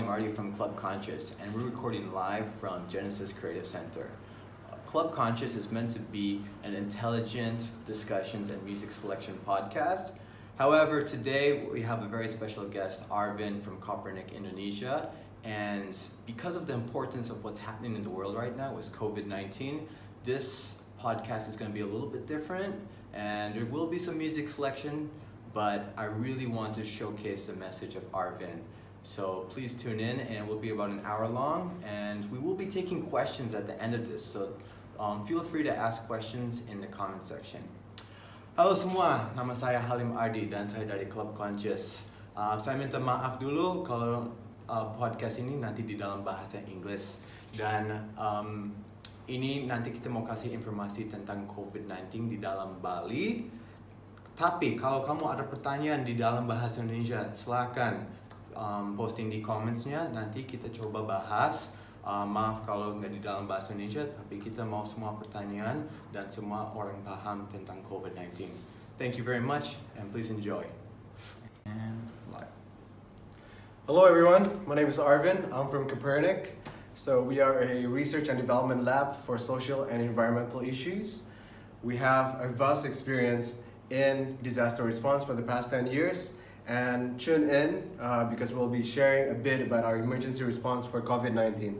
Halim Ardi from Club Conscious, and we're recording live from Genesis Creative Center. Club Conscious is meant to be an intelligent discussions and music selection podcast. However, today we have a very special guest, Arvin from Copernic, Indonesia, and because of the importance of what's happening in the world right now with COVID-19, this podcast is going to be a little bit different, and there will be some music selection, but I really want to showcase the message of Arvin. So please tune in, and it will be about an hour long, and we will be taking questions at the end of this. So feel free to ask questions in the comment section. Halo semua, nama saya Halim Ardi dan saya dari Club Conscious. Saya minta maaf dulu kalau podcast ini nanti di dalam bahasa Inggris, dan ini nanti kita mau kasih informasi tentang COVID-19 di dalam Bali. Tapi kalau kamu ada pertanyaan di dalam bahasa Indonesia, silakan posting di comments-nya, nanti kita coba bahas. Maaf kalau nggak di dalam bahasa Indonesia, tapi kita mau semua pertanyaan dan semua orang paham tentang COVID-19. Thank you very much, and please enjoy. And live. Hello everyone, my name is Arvin. I'm from Copernic. So we are a research and development lab for social and environmental issues. We have a vast experience in disaster response for the past 10 years, and tune in because we'll be sharing a bit about our emergency response for COVID-19.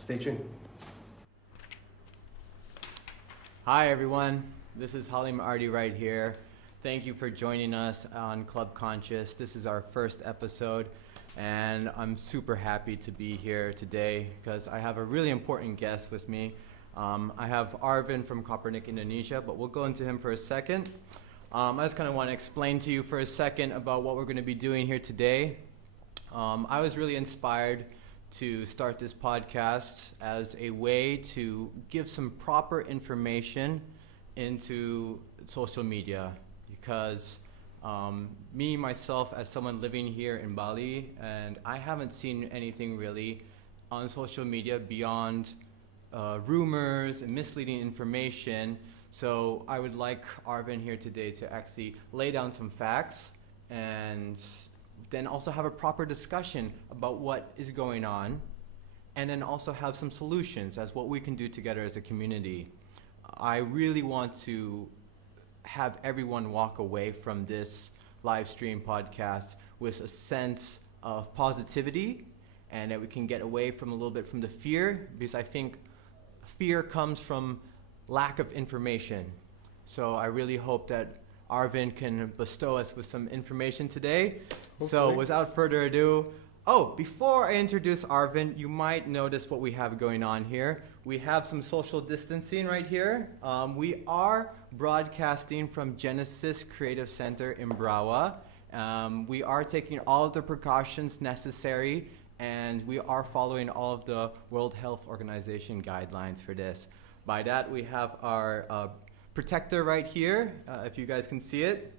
Stay tuned. Hi everyone, this is Halim Ardi right here. Thank you for joining us on Club Conscious. This is our first episode, and I'm super happy to be here today because I have a really important guest with me. I have Arvin from Copernic, Indonesia, but we'll go into him for a second. I just kind of want to explain to you for a second about what we're going to be doing here today. I was really inspired to start this podcast as a way to give some proper information into social media, because me, myself, as someone living here in Bali, and I haven't seen anything really on social media beyond rumors and misleading information. So I would like Arvin here today to actually lay down some facts and then also have a proper discussion about what is going on, and then also have some solutions as what we can do together as a community. I really want to have everyone walk away from this live stream podcast with a sense of positivity, and that we can get away from a little bit from the fear, because I think fear comes from lack of information. So I really hope that Arvin can bestow us with some information today. Hopefully. So without further ado, before I introduce Arvin, you might notice what we have going on here. We have some social distancing right here. We are broadcasting from Genesis Creative Center in Brawa. We are taking all of the precautions necessary, and we are following all of the World Health Organization guidelines for this. By that, we have our protector right here, if you guys can see it.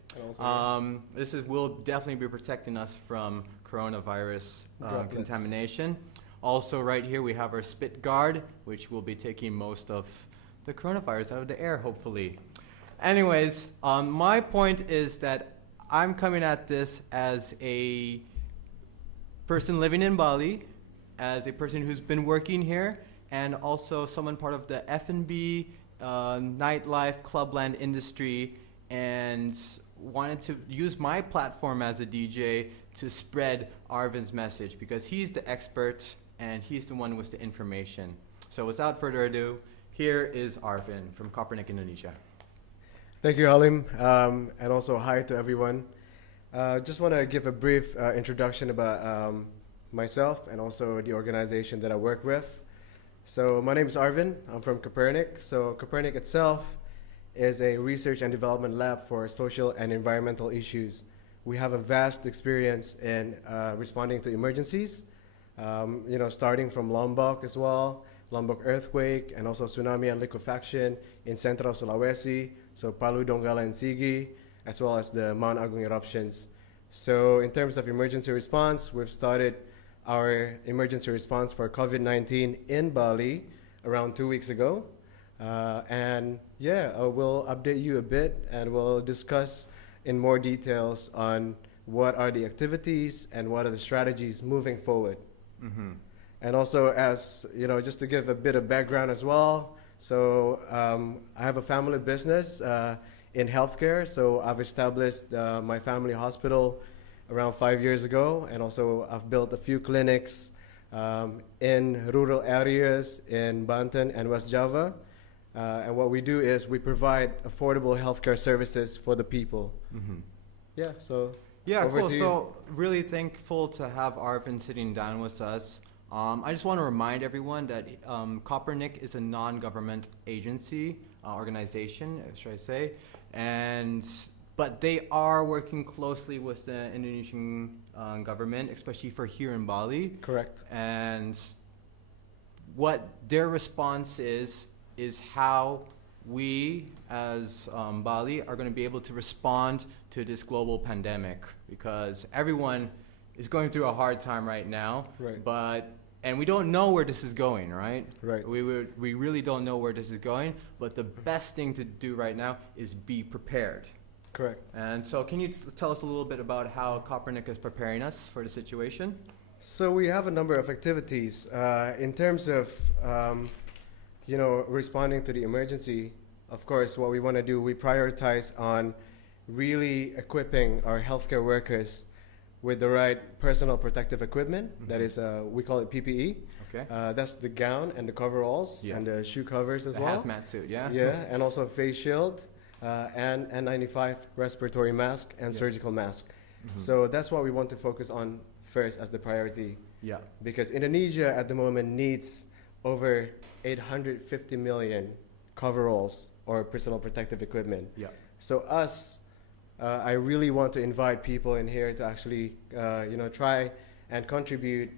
This will definitely be protecting us from coronavirus contamination. Also right here, we have our spit guard, which will be taking most of the coronavirus out of the air, hopefully. Anyways, my point is that I'm coming at this as a person living in Bali, as a person who's been working here, and also someone part of the F&B, nightlife, clubland industry, and wanted to use my platform as a DJ to spread Arvin's message, because he's the expert and he's the one with the information. So without further ado, here is Arvin from Copernic, Indonesia. Thank you, Halim, and also hi to everyone. Just want to give a brief introduction about myself and also the organization that I work with. So my name is Arvin. I'm from Copernic. So Copernic itself is a research and development lab for social and environmental issues. We have a vast experience in responding to emergencies, starting from Lombok as well, Lombok earthquake, and also tsunami and liquefaction in Central Sulawesi, so Palu, Donggala, and Sigi, as well as the Mount Agung eruptions. So in terms of emergency response, we've started our emergency response for COVID-19 in Bali around 2 weeks ago. We'll update you a bit, and we'll discuss in more details on what are the activities and what are the strategies moving forward. Mm-hmm. And also, as you know, just to give a bit of background as well. So I have a family business in healthcare. So I've established my family hospital around 5 years ago, and also I've built a few clinics in rural areas in Banten and West Java. And what we do is we provide affordable healthcare services for the people. Mm-hmm. Yeah, so Yeah, over cool. to you. So really thankful to have Arvin sitting down with us. I just want to remind everyone that Copernic is a non-government agency, organization, should I say, but they are working closely with the Indonesian government, especially for here in Bali. Correct. And what their response is how we as Bali are going to be able to respond to this global pandemic, because everyone is going through a hard time right now. Right. And we don't know where this is going, right? Right. We really don't know where this is going, but the best thing to do right now is be prepared. Correct. And so can you tell us a little bit about how Copernic is preparing us for the situation? So we have a number of activities in terms of, responding to the emergency. Of course, what we want to do, we prioritize on really equipping our healthcare workers with the right personal protective equipment. Mm-hmm. That is, we call it PPE. Okay. That's the gown and the coveralls Yeah. and the shoe covers as The well. hazmat suit, yeah? Yeah, and also face shield and N95 respiratory mask and Yeah. surgical mask. Mhm. So that's what we want to focus on first as the priority, Yeah. because Indonesia at the moment needs over 850 million coveralls or personal protective equipment. Yeah. So I really want to invite people in here to actually, try and contribute,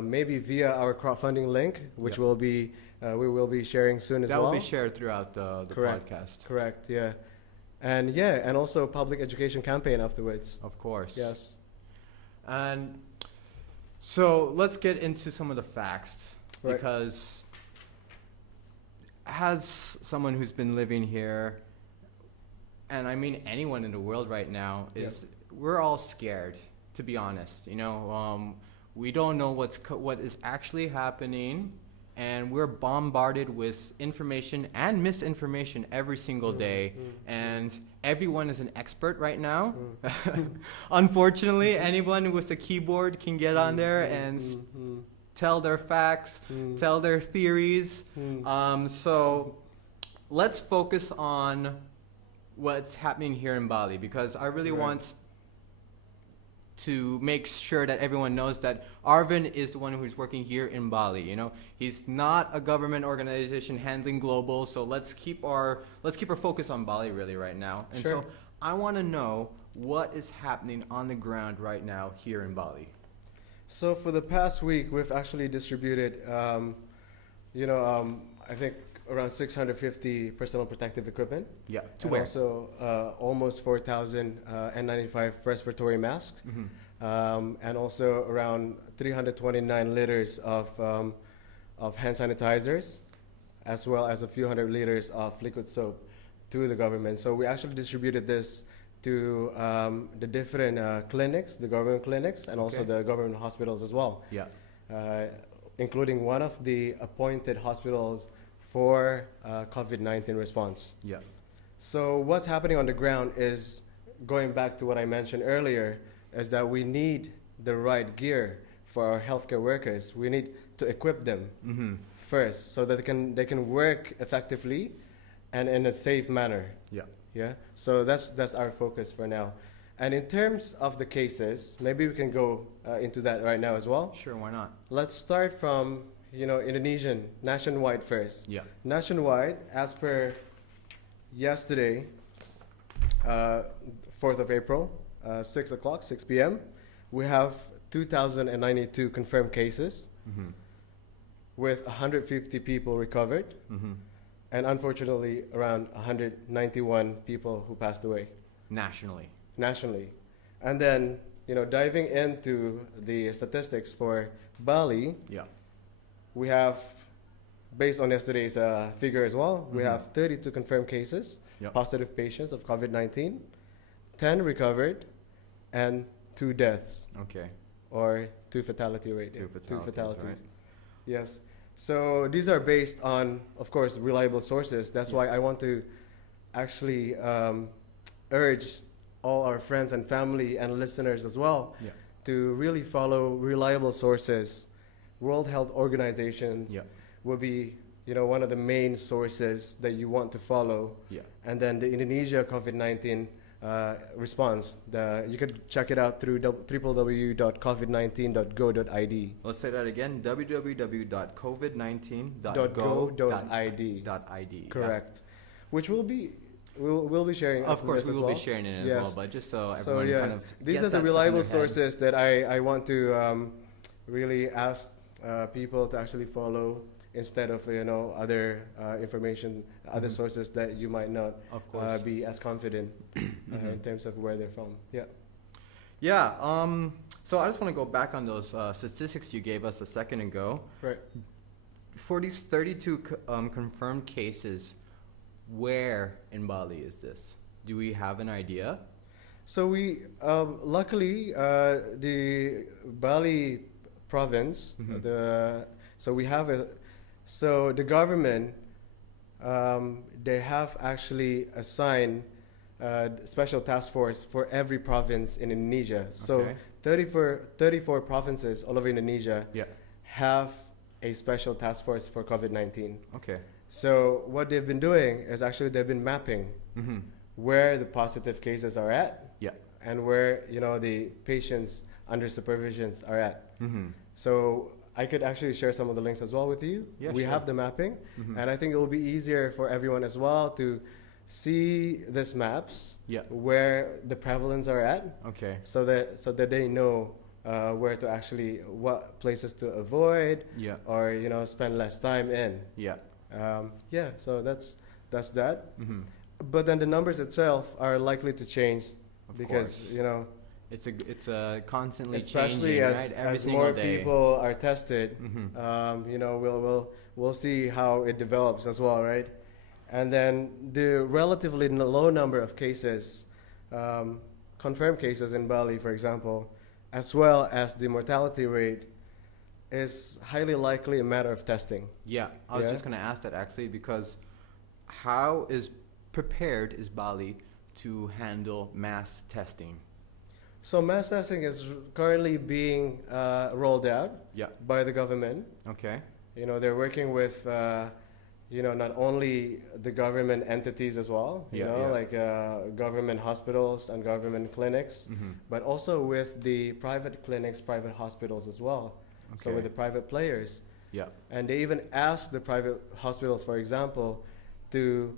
maybe via our crowdfunding link, which Yeah. we will be sharing soon as That well. will be shared throughout the Correct. podcast. Correct. Yeah, and also public education campaign afterwards. Of course. Yes. And so let's get into some of the facts, Right. because as someone who's been living here, and I mean anyone in the world right now, we're all scared, to be honest. We don't know what is actually happening, and we're bombarded with information and misinformation every single day, and everyone is an expert right now. Unfortunately, anyone with a keyboard can get on there and tell their facts, tell their theories. So let's focus on what's happening here in Bali, because I really Right. want to make sure that everyone knows that Arvin is the one who's working here in Bali. He's not a government organization handling global. So let's keep our focus on Bali really right now. And Sure. so I want to know what is happening on the ground right now here in Bali. So for the past week, we've actually distributed, I think around 650 personal protective equipment. Yeah. To And where? also almost 4,000 N95 respiratory masks. And also around 329 liters of hand sanitizers, as well as a few hundred liters of liquid soap to the government. So we actually distributed this to the different clinics, the government clinics, and also Okay. the government hospitals as well, Yeah. including one of the appointed hospitals for COVID-19 response. Yeah. So what's happening on the ground is, going back to what I mentioned earlier, is that we need the right gear for our healthcare workers. We need to equip them Mm-hmm. first so that they can work effectively and in a safe manner. Yeah. Yeah. So that's our focus for now. And in terms of the cases, maybe we can go into that right now as well. Sure. Why not? Let's start from Indonesian nationwide first. Yeah. Nationwide, as per yesterday, 4th of April, 6 o'clock, 6 p.m., we have 2,092 confirmed cases Mm-hmm. with 150 people recovered, Mm-hmm. and unfortunately around 191 people who passed away Nationally. nationally. And then, diving into the statistics for Bali, Yeah. we have, based on yesterday's figure as well, we Mhm. have 32 confirmed cases, Yep. positive patients of COVID-19, 10 recovered, and 2 deaths. Okay. or two fatality rate. Two Two fatalities, fatalities. right? Yes. So these are based on, of course, reliable sources. That's why I want to actually urge all our friends and family and listeners as well Yeah. to really follow reliable sources. World Health Organizations Yeah. will be, one of the main sources that you want to follow. Yeah. And then the Indonesia COVID-19 response. You could check it out through www.covid19.go.id. Let's say that again. www.covid19.go.id. .go.id. Correct. Which we'll be sharing. Of course, this we as will well. be sharing it as Yes. well. But just so So everyone yeah, kind of these gets are the that stuff in reliable their head. sources that I want to really ask people to actually follow instead of other information, other Mhm. sources that you might not Of course. be as confident Mhm. in terms of where they're from. Yeah. Yeah. So I just want to go back on those statistics you gave us a second ago. Right. For these 32 confirmed cases, where in Bali is this? Do we have an idea? So we luckily the Bali province Mhm. so the government they have actually assigned special task force for every province in Indonesia. So Okay. 34 provinces all over Indonesia Yeah. have a special task force for COVID-19. Okay. So what they've been doing is actually they've been mapping Mm-hmm. where the positive cases are at Yeah. and where the patients under supervisions are at. Mm-hmm. So I could actually share some of the links as well with you. Yeah, We sure. have the mapping, Mhm. and I think it will be easier for everyone as well to see these maps Yeah. where the prevalence are at, Okay. so that they know where to actually what places to avoid Yeah. or spend less time in. Yeah. Yeah, so that's that. Mm-hmm. But then the numbers itself are likely to change Of because course. It's a constantly especially changing, as right? Every as single more day. people are tested, Mhm. we'll see how it develops as well, right? And then the relatively low number of cases, confirmed cases in Bali, for example, as well as the mortality rate, is highly likely a matter of testing. Yeah, I was Yeah? just going to ask that actually because how prepared is Bali to handle mass testing? So mass testing is currently being rolled out Yeah. by the government. Okay. They're working with, not only the government entities as well, Yeah. like government hospitals and government clinics, Mm-hmm. but also with the private clinics, private hospitals as well. So Okay. with the private players. Yeah. And they even ask the private hospitals, for example, to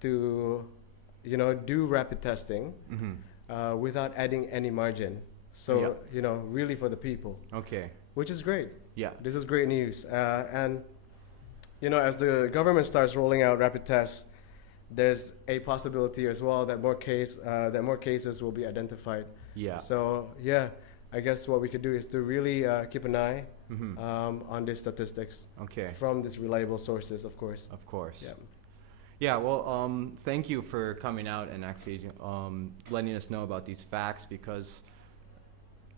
do rapid testing Mm-hmm. without adding any margin. So, really for the people, Okay. which is great. Yeah. This is great news. And, as the government starts rolling out rapid tests, there's a possibility as well that more cases will be identified. Yeah. So, yeah, I guess what we could do is to really keep an eye Mm-hmm. on these statistics Okay. from these reliable sources, of course. Of course. Yeah. Yeah, well, thank you for coming out and actually letting us know about these facts because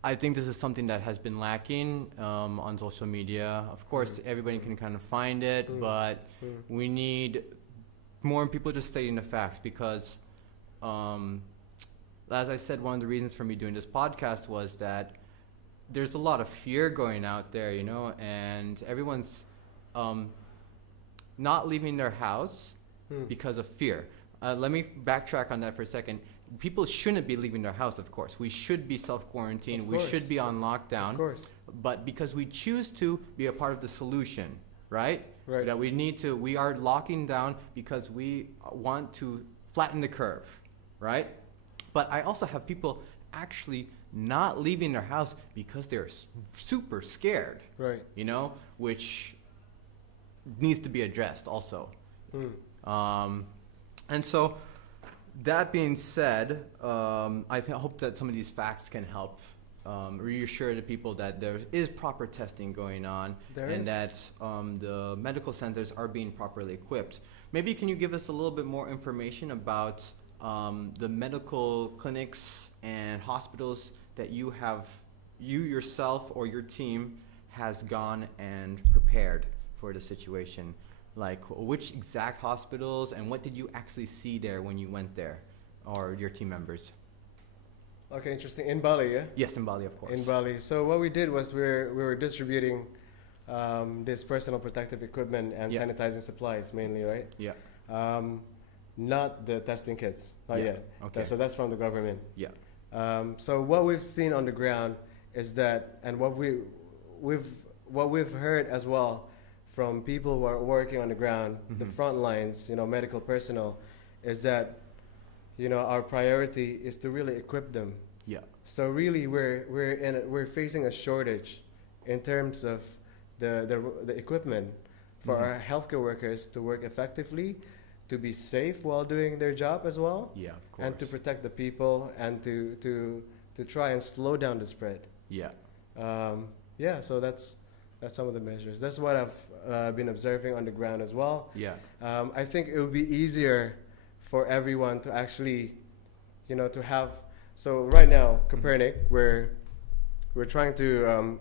I think this is something that has been lacking on social media. Of course, everybody can kind of find it, Mm. but we need more people just stating the facts because, as I said, one of the reasons for me doing this podcast was that there's a lot of fear going out there, and everyone's not leaving their house because of fear. Let me backtrack on that for a second. People shouldn't be leaving their house, of course. We should be self-quarantined. Of We course. should be on lockdown. Of course. But because we choose to be a part of the solution, right? Right. That we are locking down because we want to flatten the curve, right? But I also have people actually not leaving their house because they're super scared, Right. which needs to be addressed also. And so, that being said, I hope that some of these facts can help reassure the people that there is proper testing going on There and is. that the medical centers are being properly equipped. Maybe can you give us a little bit more information about the medical clinics and hospitals that you have you yourself or your team has gone and prepared for the situation? Like which exact hospitals and what did you actually see there when you went there, or your team members? Okay, interesting. In Bali, yeah? Yes, in Bali, of course. In Bali. So what we did was we were distributing this personal protective equipment and Yeah. sanitizing supplies mainly, right? Yeah. Not the testing kits, not Yeah. yet. Okay. So that's from the government. Yeah. So what we've seen on the ground is that, and what we've heard as well from people who are working on the ground, the Mhm. front lines, medical personnel, is that our priority is to really equip them. Yeah. So really, we're facing a shortage in terms of the equipment for Mhm. our healthcare workers to work effectively, to be safe while doing their job as well, Yeah, of course. and to protect the people and to try and slow down the spread. Yeah. Yeah, so that's some of the measures. That's what I've been observing on the ground as well. Yeah. I think it would be easier for everyone to actually, to have. So right now, Copernic, we're trying to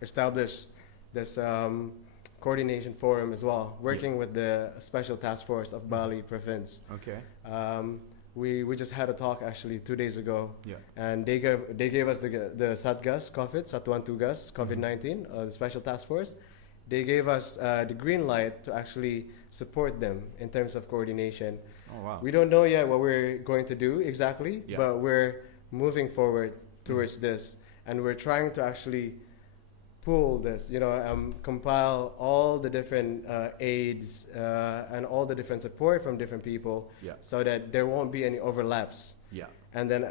establish this coordination forum as well, working with the Special Task Force of Bali Province. Okay. We just had a talk actually 2 days ago, Yeah. and they gave us the Satgas COVID, Satuan Tugas COVID-19, the Special Task Force. They gave us the green light to actually support them in terms of coordination. Oh wow. We don't know yet what we're going to do exactly, Yeah. but we're moving forward towards this, and we're trying to actually pool this, compile all the different aids and all the different support from different people, Yeah. so that there won't be any overlaps. Yeah. And then,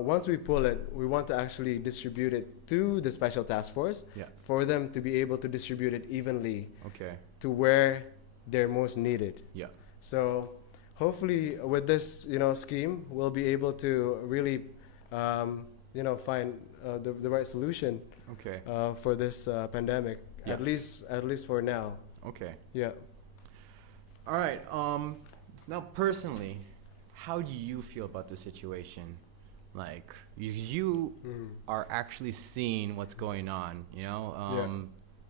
once we pull it, we want to actually distribute it to the Special Task Force Yeah. for them to be able to distribute it evenly Okay. to where they're most needed. Yeah. So hopefully with this, scheme, we'll be able to really, find the right solution Okay. for this pandemic. Yeah. At least for now. Okay. Yeah. All right. Now personally, how do you feel about the situation? Like you are actually seeing what's going on.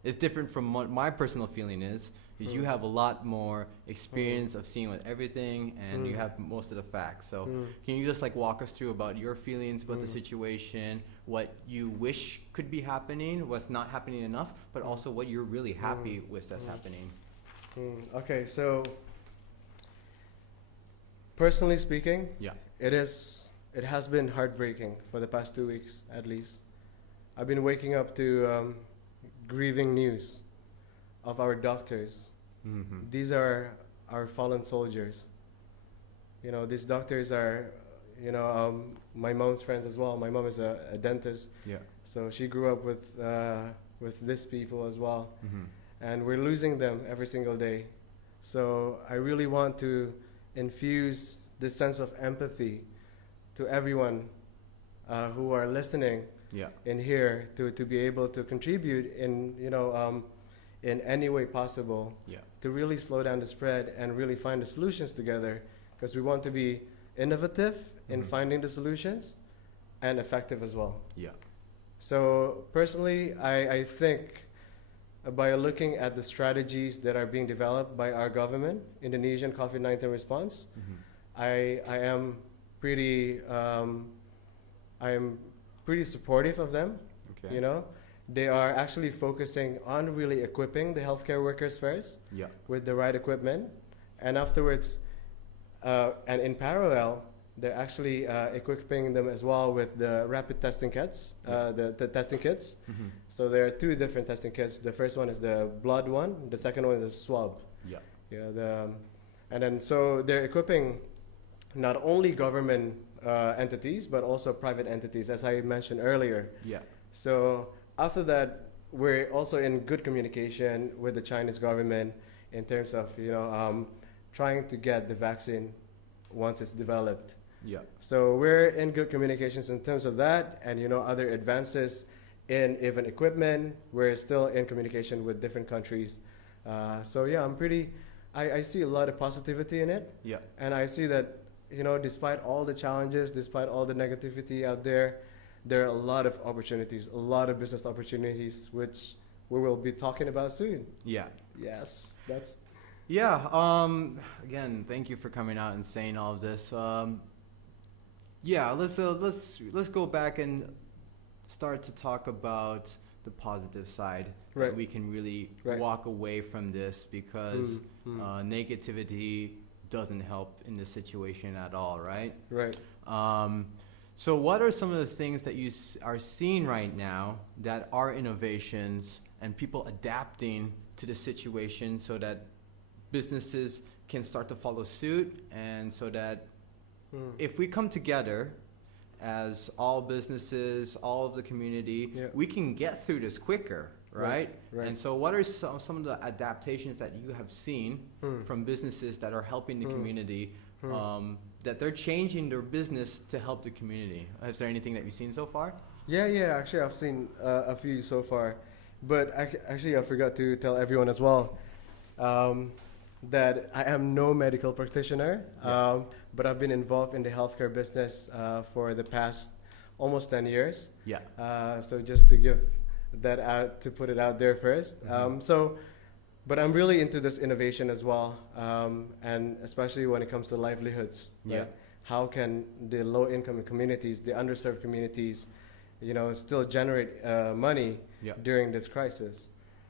It's different from what my personal feeling is. Because you have a lot more experience of seeing with everything, and you have most of the facts. So can you just walk us through about your feelings about the situation, what you wish could be happening, what's not happening enough, but also what you're really happy with that's happening? Okay, so personally speaking, Yeah. it has been heartbreaking for the past 2 weeks at least. I've been waking up to grieving news of our doctors. Mm-hmm. These are our fallen soldiers. These doctors are, my mom's friends as well. My mom is a dentist, Yeah. so she grew up with these people as well, Mm-hmm. and we're losing them every single day. So I really want to infuse this sense of empathy to everyone who are listening Yeah. in here to be able to contribute in any way possible Yeah. to really slow down the spread and really find the solutions together, because we want to be innovative in Mhm. finding the solutions and effective as well. Yeah. So personally, I think by looking at the strategies that are being developed by our government, Indonesian COVID-19 response, Mm-hmm. I am pretty supportive of them. Okay. They are actually focusing on really equipping the healthcare workers first Yeah. with the right equipment, and afterwards, and in parallel, they're actually equipping them as well with the rapid testing kits, the testing kits. Mm-hmm. So there are 2 different testing kits. The first one is the blood one. The second one is the swab. Yeah. Yeah. And then so they're equipping not only government entities but also private entities, as I mentioned earlier. Yeah. So after that, we're also in good communication with the Chinese government in terms of trying to get the vaccine once it's developed. Yeah. So we're in good communications in terms of that, and other advances in even equipment. We're still in communication with different countries. So yeah, I see a lot of positivity in it, Yeah. and I see that despite all the challenges, despite all the negativity out there, there are a lot of opportunities, a lot of business opportunities, which we will be talking about soon. Yeah. Yes, that's Yeah. Again, thank you for coming out and saying all of this. Yeah. Let's go back and start to talk about the positive side Right. that we can really Right. walk away from this, because Mm. negativity doesn't help in this situation at all, right? Right. So what are some of the things that you are seeing right now that are innovations and people adapting to the situation, so that businesses can start to follow suit, and so that if we come together as all businesses, all of the community, Yeah. we can get through this quicker, right? Right. And so what are some of the adaptations that you have seen from businesses that are helping the community, that they're changing their business to help the community? Is there anything that you've seen so far? Yeah. Actually, I've seen a few so far, but actually, I forgot to tell everyone as well that I am no medical practitioner, Yeah. but I've been involved in the healthcare business for the past almost 10 years. Yeah. So just to give that out, to put it out there first. But I'm really into this innovation as well, and especially when it comes to livelihoods. Yeah. Right? How can the low-income communities, the underserved communities, still generate money Yeah. during this crisis?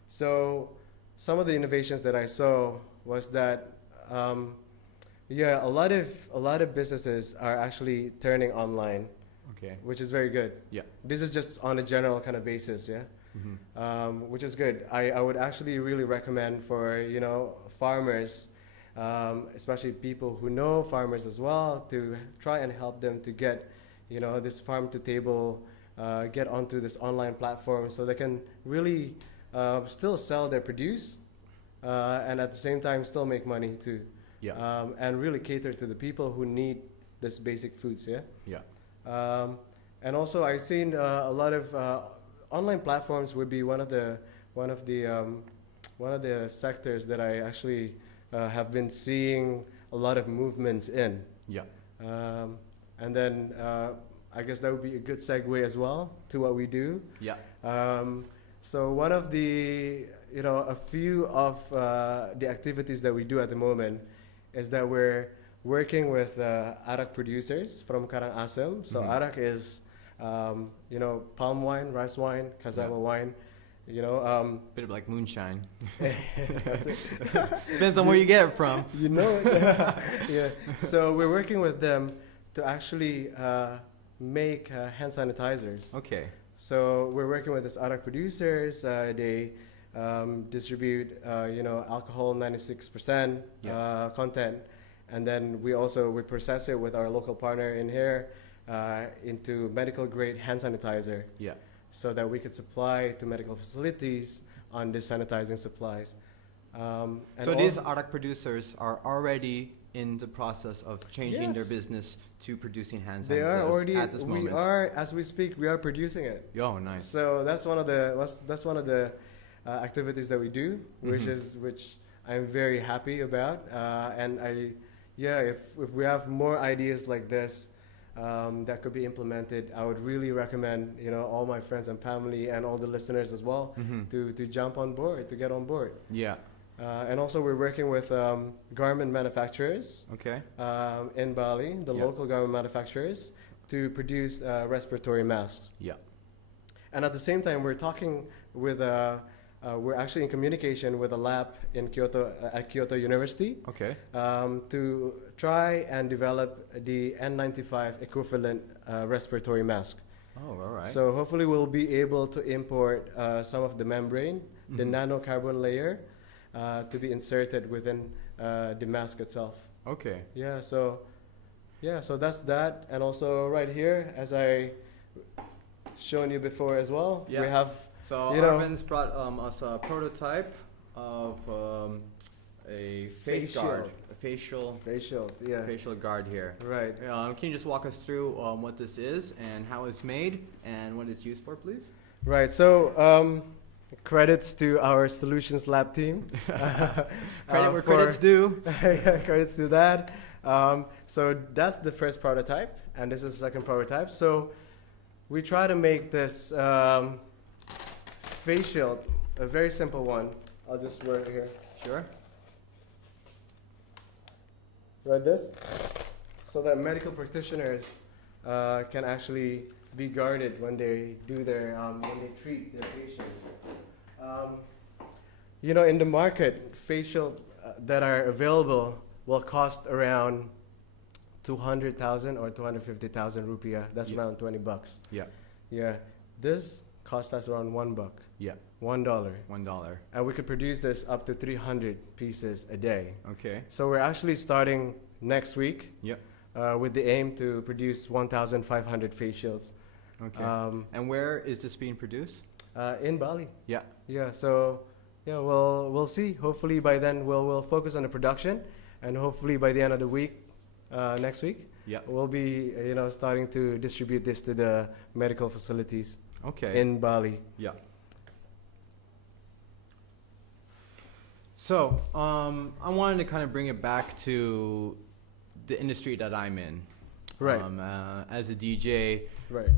So some of the innovations that I saw was that, a lot of businesses are actually turning online, Okay. which is very good. Yeah. This is just on a general kind of basis, yeah. Which is good. I would actually really recommend for farmers, especially people who know farmers as well, to try and help them to get this farm to table, get onto this online platform, so they can really still sell their produce, and at the same time still make money too. Yeah. And really cater to the people who need this basic foods. Yeah. Yeah. And also I've seen a lot of online platforms would be one of the sectors that I actually have been seeing a lot of movements in. Yeah. And then I guess that would be a good segue as well to what we do. Yeah. So one of the a few of the activities that we do at the moment is that we're working with arak producers from Karangasem. So arak is palm wine, rice wine, cassava wine. Bit of like moonshine. That's it. Depends on where you get it from. Yeah. So we're working with them to actually make hand sanitizers. Okay. So we're working with these arak producers. They distribute, alcohol 96% content, and then we process it with our local partner in here into medical grade hand sanitizer. Yeah. So that we could supply to medical facilities on the sanitizing supplies. And So these arak producers are already in the process of changing their Yes. business to producing hand sanitizers they are already. at this We moment. are, as we speak, we are producing it. Oh, nice. So that's one of the activities that we do, which I'm very happy about. And if we have more ideas like this that could be implemented, I would really recommend all my friends and family and all the listeners as well to jump on board, to get on board. Yeah. And also we're working with garment manufacturers Okay. in Bali, the local garment manufacturers, to produce respiratory masks. Yeah. And at the same time, we're talking with, we're actually in communication with a lab in Kyoto, at Kyoto University, Okay. to try and develop the N95 equivalent respiratory mask. Oh, all right. So hopefully we'll be able to import some of the membrane, the nanocarbon layer, to be inserted within the mask itself. Okay. So that's that. And also right here, as I shown you before as well, Yeah. we have, So Arvin's brought us a prototype of a face Facial. guard, a facial facial, guard here. right. Can you just walk us through what this is and how it's made and what it's used for, please? Right. So credits to our solutions lab team. Credit where credit's due. Yeah, credits to that. So that's the first prototype, and this is the second prototype. So we try to make this face shield a very simple one. I'll just wear it here. Sure. Right, this, so that medical practitioners can actually be guarded when they do their when they treat their patients. You know, in the market, facial that are available will cost around 200,000 or 250,000 rupiah. That's Yeah. around $20. Yeah. Yeah, this cost us around $1. Yeah. $1. $1. And we could produce this up to 300 pieces a day. Okay. So we're actually starting next week Yep. with the aim to produce 1,500 face shields Okay. And where is this being produced? in Bali. Yeah. Yeah, so yeah, we'll see. Hopefully by then we'll focus on the production, and hopefully by the end of the week, next week, Yeah. we'll be starting to distribute this to the medical facilities Okay. in Bali. Yeah. So, I wanted to kind of bring it back to the industry that I'm in. Right. As a DJ, Right.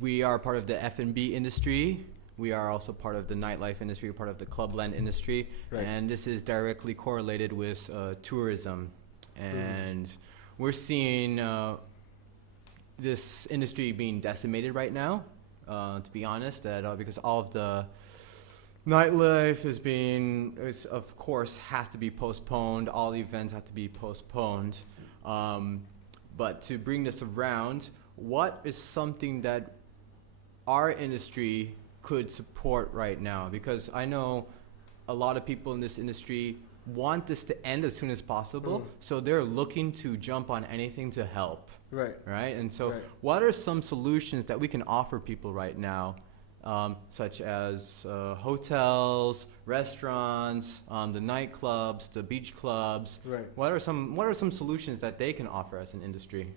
we are part of the F&B industry. We are also part of the nightlife industry, part of the clubland industry, Right. and this is directly correlated with tourism. And we're seeing this industry being decimated right now, to be honest, because all of the nightlife is of course has to be postponed. All the events have to be postponed. But to bring this around, what is something that our industry could support right now? Because I know a lot of people in this industry want this to end as soon as possible, so they're looking to jump on anything to help, Right. right? And so Right. what are some solutions that we can offer people right now, such as hotels, restaurants, the nightclubs, the beach clubs? Right. What are some solutions that they can offer as an industry?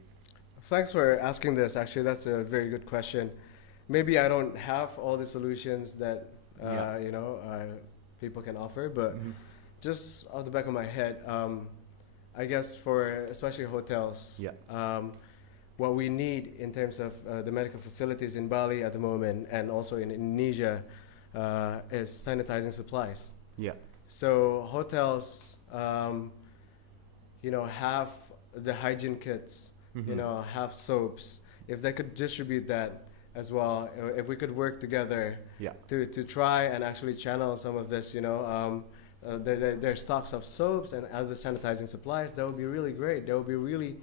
Thanks for asking this. Actually, that's a very good question. Maybe I don't have all the solutions that Yeah. people can offer, but Mhm. just off the back of my head, I guess for especially hotels, Yeah. what we need in terms of the medical facilities in Bali at the moment and also in Indonesia is sanitizing supplies. Yeah. So hotels, have the hygiene kits, Mhm. have soaps. If they could distribute that as well, if we could work together Yeah. to try and actually channel some of this, their stocks of soaps and other sanitizing supplies, that would be really great. That would be really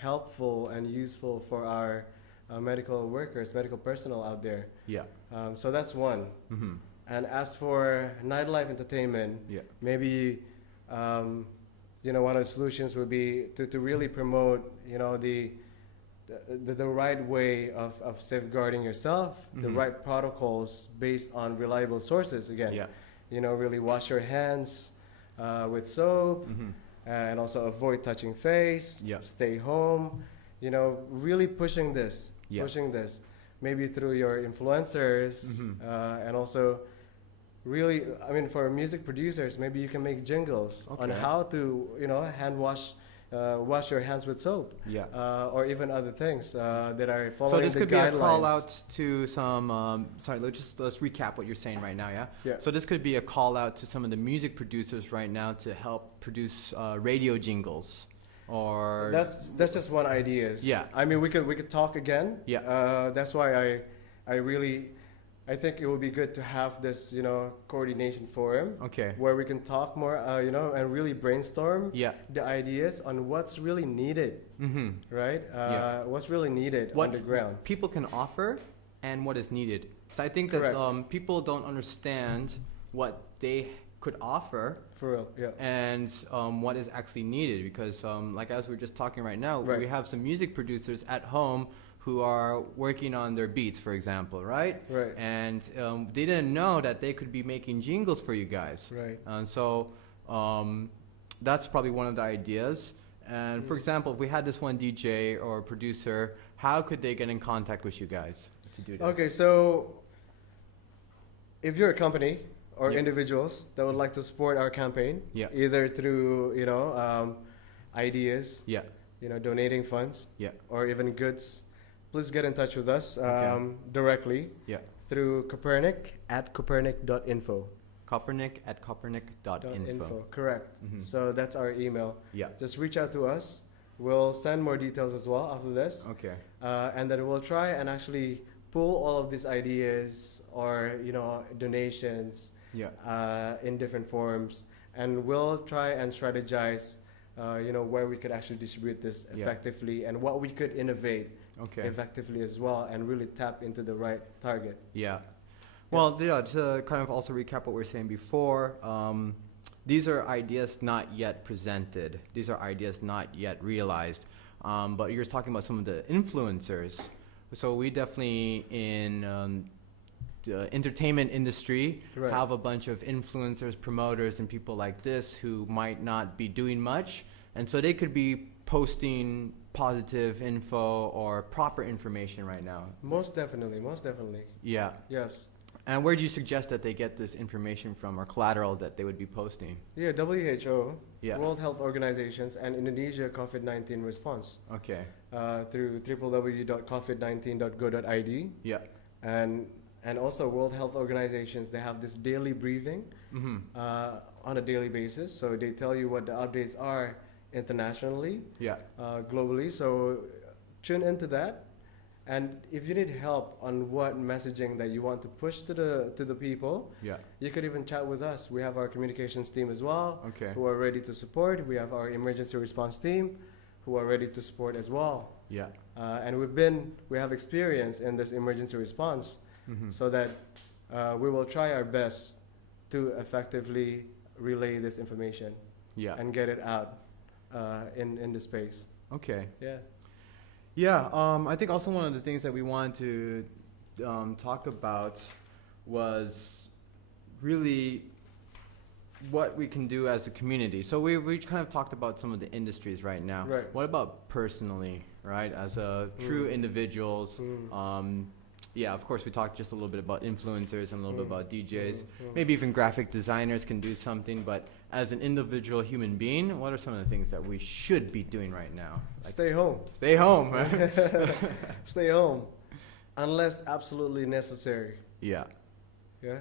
helpful and useful for our medical workers, medical personnel out there. Yeah. So that's one. Mm-hmm. And as for nightlife entertainment, Yeah. maybe one of the solutions would be to really promote the right way of safeguarding yourself, the Mhm. right protocols based on reliable sources. Again, Yeah. really wash your hands with soap, Mm-hmm. and also avoid touching face. Yeah. Stay home. Really pushing this, Yeah. maybe through your influencers, Mhm. and also really, for music producers, maybe you can make jingles on Okay. how to, hand wash your hands with soap, Yeah. or even other things that are So following this the could be guidelines. a call out to some. Sorry, let's recap what you're saying right now. Yeah. Yeah. So this could be a call out to some of the music producers right now to help produce radio jingles, or That's just one idea. Yeah. We could talk again. Yeah. That's why I think it would be good to have this, coordination forum okay. where we can talk more, and really brainstorm Yeah. the ideas on what's really needed, Mm-hmm. right? Yeah. What's really needed What on the ground. people can offer and what is needed. So I think that Correct. people don't understand what they could offer For real, yeah. and what is actually needed, because like as we're just talking right now, Right. we have some music producers at home who are working on their beats, for example, right? Right. And they didn't know that they could be making jingles for you guys. Right. And so that's probably one of the ideas. And for example, if we had this one DJ or producer, how could they get in contact with you guys to do this? Okay, so if you're a company or Yeah. individuals that would like to support our campaign, Yeah. either through ideas, Yeah. donating funds, Yeah. or even goods, please get in touch with us Okay. directly Yeah. through Copernic at copernic.info. Copernic at copernic.info. Correct. Mhm. So that's our email. Yeah. Just reach out to us. We'll send more details as well after this. Okay. And then we'll try and actually pull all of these ideas or, donations Yeah. in different forms. And we'll try and strategize, where we could actually distribute this Yeah. effectively and what we could innovate Okay. effectively as well and really tap into the right target. Yeah. Well, yeah, to kind of also recap what we were saying before, these are ideas not yet presented. These are ideas not yet realized. But you're talking about some of the influencers. So we definitely in the entertainment industry Right. have a bunch of influencers, promoters, and people like this who might not be doing much. And so they could be posting positive info or proper information right now. Most definitely. Yeah. Yes. And where do you suggest that they get this information from or collateral that they would be posting? Yeah, WHO, Yeah. World Health Organizations, and Indonesia COVID-19 response Okay. through www.covid19.go.id. Yeah. And also World Health Organizations, they have this daily briefing Mm-hmm. on a daily basis. So they tell you what the updates are internationally, Yeah. globally. So tune into that. And if you need help on what messaging that you want to push to the people, Yeah. you could even chat with us. We have our communications team as well, Okay. who are ready to support. We have our emergency response team, who are ready to support as well. Yeah. And we have experience in this emergency response, Mm-hmm. so that we will try our best to effectively relay this information Yeah. and get it out in the space. Okay. Yeah. Yeah. I think also one of the things that we wanted to talk about was really what we can do as a community. So we kind of talked about some of the industries right now. Right. What about personally, right? As a true individuals. Yeah, of course, we talked just a little bit about influencers and a little bit about DJs. Maybe even graphic designers can do something, but as an individual human being, what are some of the things that we should be doing right now? Like, Stay home. stay home, right? Stay home, unless absolutely necessary. Yeah, Yeah,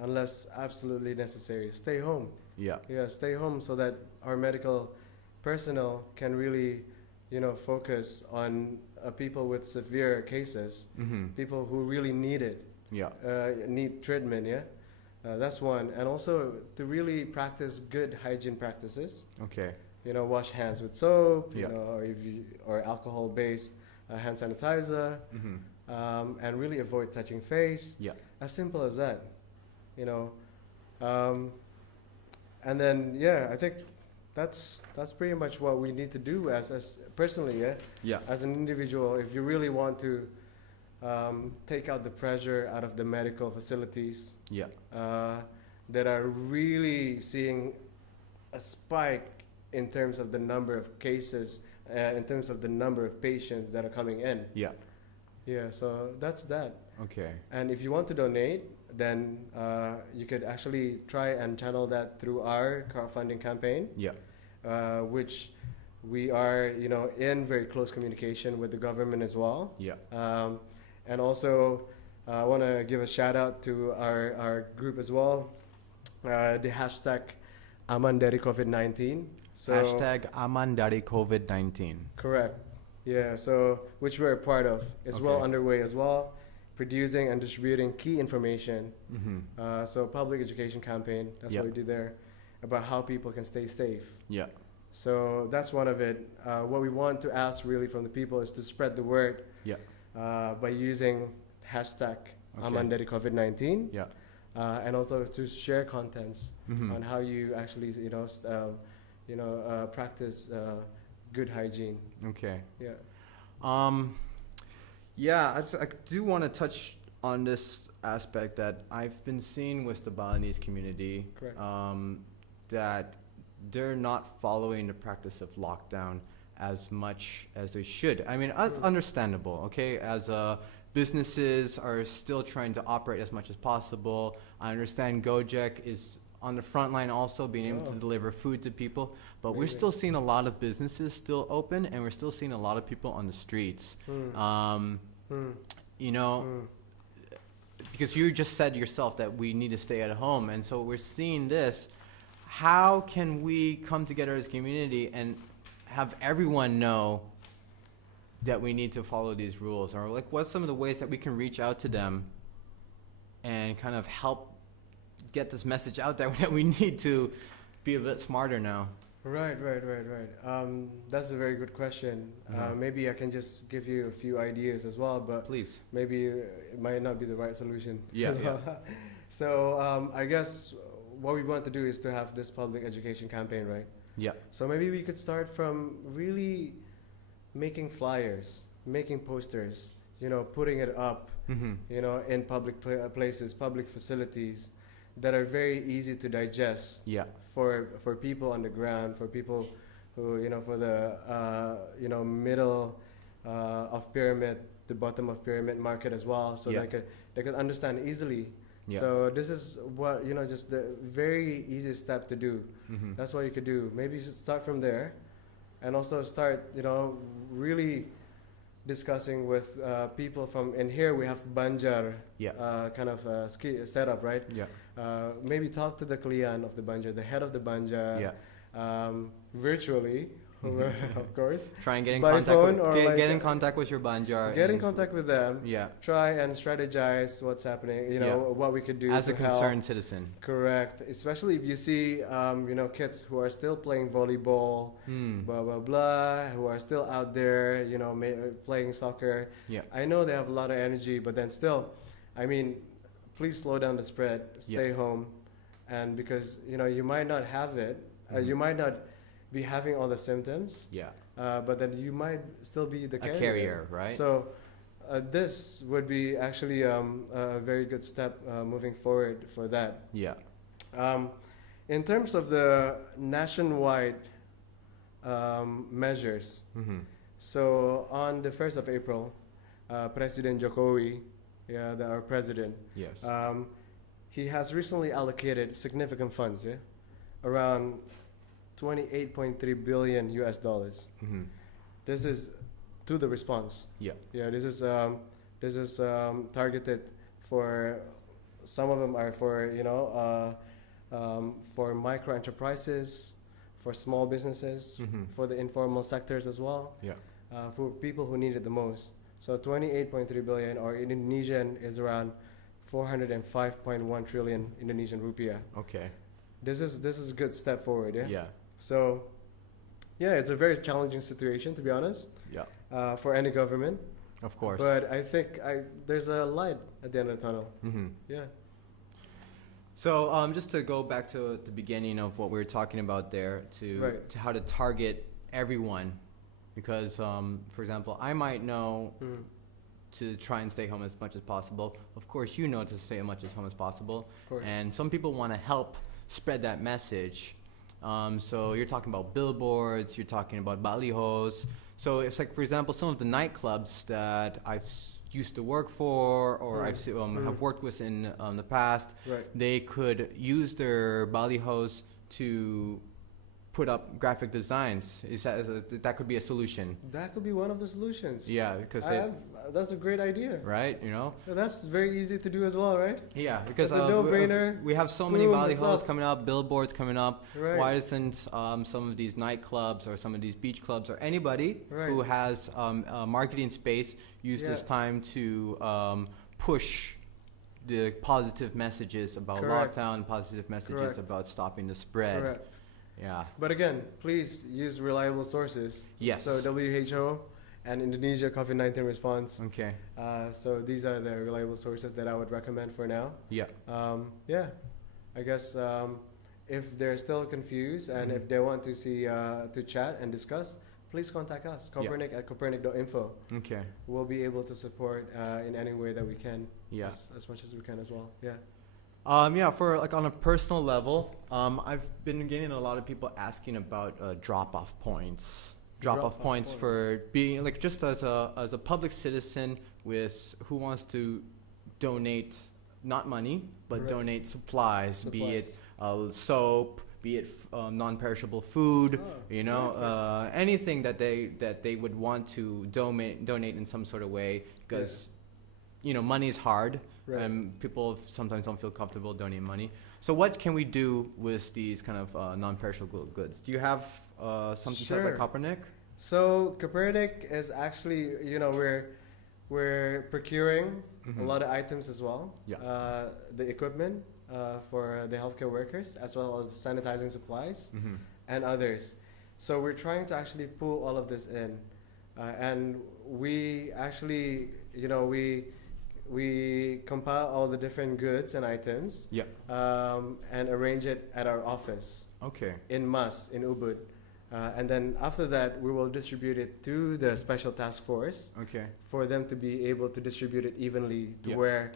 unless absolutely necessary. Stay home. yeah, Yeah, stay home so that our medical personnel can really, focus on people with severe cases, mm-hmm. people who really need it, Yeah, need treatment. Yeah, that's one. And also to really practice good hygiene practices. okay, Wash hands with soap. Yeah. Or alcohol-based hand sanitizer. mm-hmm. And really avoid touching face. Yeah, As simple as that, and then I think that's pretty much what we need to do as personally, yeah, as an individual. If you really want to take out the pressure out of the medical facilities yeah, that are really seeing a spike in terms of the number of cases, in terms of the number of patients that are coming in. yeah, Yeah, so that's that. okay, And if you want to donate, then you could actually try and channel that through our crowdfunding campaign, yeah, which we are, in very close communication with the government as well. yeah, And also, I want to give a shout out to our group as well, the hashtag Aman dari COVID-19. So hashtag aman dari COVID-19. correct. Yeah, so which we're a part of. It's well Okay. underway as well, producing and distributing key information. Mm-hmm. So public education campaign, that's Yeah. what we do there, about how people can stay safe. Yeah, So that's one of it. What we want to ask really from the people is to spread the word yeah, by using hashtag Okay. Aman dari COVID-19, yeah, and also to share contents mm-hmm. on how you actually, practice good hygiene. Okay. Yeah. Yeah, I do want to touch on this aspect that I've been seeing with the Balinese community, Correct. that they're not following the practice of lockdown as much as they should. I mean, that's understandable, okay? As businesses are still trying to operate as much as possible. I understand Gojek is on the front line also, being able to Oh. deliver food to people. But we're Amazing. still seeing a lot of businesses still open, and we're still seeing a lot of people on the streets. Hmm. You know, Hmm. because you just said yourself that we need to stay at home, and so we're seeing this. How can we come together as a community and have everyone know that we need to follow these rules, or like what's some of the ways that we can reach out to them and kind of help get this message out there that we need to be a bit smarter now? Right. That's a very good question. Mhm. Maybe I can just give you a few ideas as well, but Please. maybe it might not be the right solution. Yeah, as well. So I guess what we want to do is to have this public education campaign, right? Yeah. So maybe we could start from really making flyers, making posters, putting it up, Mm-hmm. in public places, public facilities that are very easy to digest Yeah. for people on the ground, for people who, for the, middle of pyramid, the bottom of pyramid market as well, so Yeah. they could understand easily. Yeah. So this is what, just the very easy step to do. Mm-hmm. That's what you could do. Maybe you should start from there, and also start, really discussing with people from. In here we have Banjar, Yeah. kind of setup, right? Yeah. Maybe talk to the Klian of the Banjar, the head of the Banjar, Yeah. Virtually, of course. Try and get in By contact. phone With, or get, like get in contact with your Banjar. Get in and- contact with them. Yeah. Try and strategize what's happening. Yeah. What we could do As a to help. concerned citizen. Correct. Especially if you see, kids who are still playing volleyball, blah blah blah, who are still out there, playing soccer. Yeah. I know they have a lot of energy, but then still, I mean, please slow down the spread. Stay home, and because you might not have it, you might not be having all the symptoms, Yeah. but then you might still be the A carrier, right? So. This would be actually a very good step moving forward for that. Yeah. In terms of the nationwide measures, Mm-hmm. so on the 1st of April, President Jokowi, our president, Yes. he has recently allocated significant funds, around 28.3 billion US dollars. Mm-hmm. This is to the response. Yeah. Yeah, this is targeted for. Some of them are for for micro enterprises, for small businesses, Mm-hmm. for the informal sectors as well, Yeah. for people who need it the most. So 28.3 billion, or in Indonesian is around 405.1 trillion Indonesian rupiah. Okay. This is a good step forward. Yeah. Yeah. So, yeah, it's a very challenging situation, to be honest, Yeah. for any government. Of course. But I think there's a light at the end of the tunnel. Mm-hmm. Yeah. So just to go back to the beginning of what we were talking about there, Right. to how to target everyone, because for example, I might know Mm. to try and stay home as much as possible. Of course, you know to stay as much as home as possible. Of course. And some people want to help spread that message. So you're talking about billboards, you're talking about balihos. So it's like, for example, some of the nightclubs that I've used to work for, or Mm. I've have worked with in the past, Right. they could use their balihos to put up graphic designs. That could be a solution? That could be one of the solutions. Yeah, because That's a great idea. right, you know. That's very easy to do as well, right? Yeah, because It's a no-brainer. we have so many Boom, it's balihos up. coming up, billboards coming up. Right. Why doesn't some of these nightclubs or some of these beach clubs or anybody Right. who has marketing space use this Yeah. time to push the positive messages about Correct. lockdown, positive messages Correct. about stopping the spread. Correct. Yeah. But again, please use reliable sources. Yes. So WHO and Indonesia COVID-19 response. Okay. So these are the reliable sources that I would recommend for now. Yeah. Yeah, I guess if they're still confused and Mhm. if they want to see to chat and discuss, please contact us, Yeah. Copernic at copernic.info. Okay. We'll be able to support in any way that we can, Yeah. as much as we can as well. Yeah. Yeah, for like on a personal level, I've been getting a lot of people asking about drop-off points. Drop-off points for being like just as a public citizen who wants to donate not money but Right. donate supplies, be it soap, be it non-perishable food, Perfect. anything that they would want to donate in some sort of way, because money is hard, Right. and people sometimes don't feel comfortable donating money. So what can we do with these kind of non-perishable goods? Do you have something to say Sure. about Kaepernick? So Copernic is actually, we're procuring a lot of items as well. Yeah. The equipment for the healthcare workers, as well as sanitizing supplies and others. So we're trying to actually pull all of this in, and we actually, we compile all the different goods and items, Yeah. and arrange it at our office Okay. in Mas in Ubud. And then after that, we will distribute it to the special task force Okay. for them to be able to distribute it evenly to Yeah. where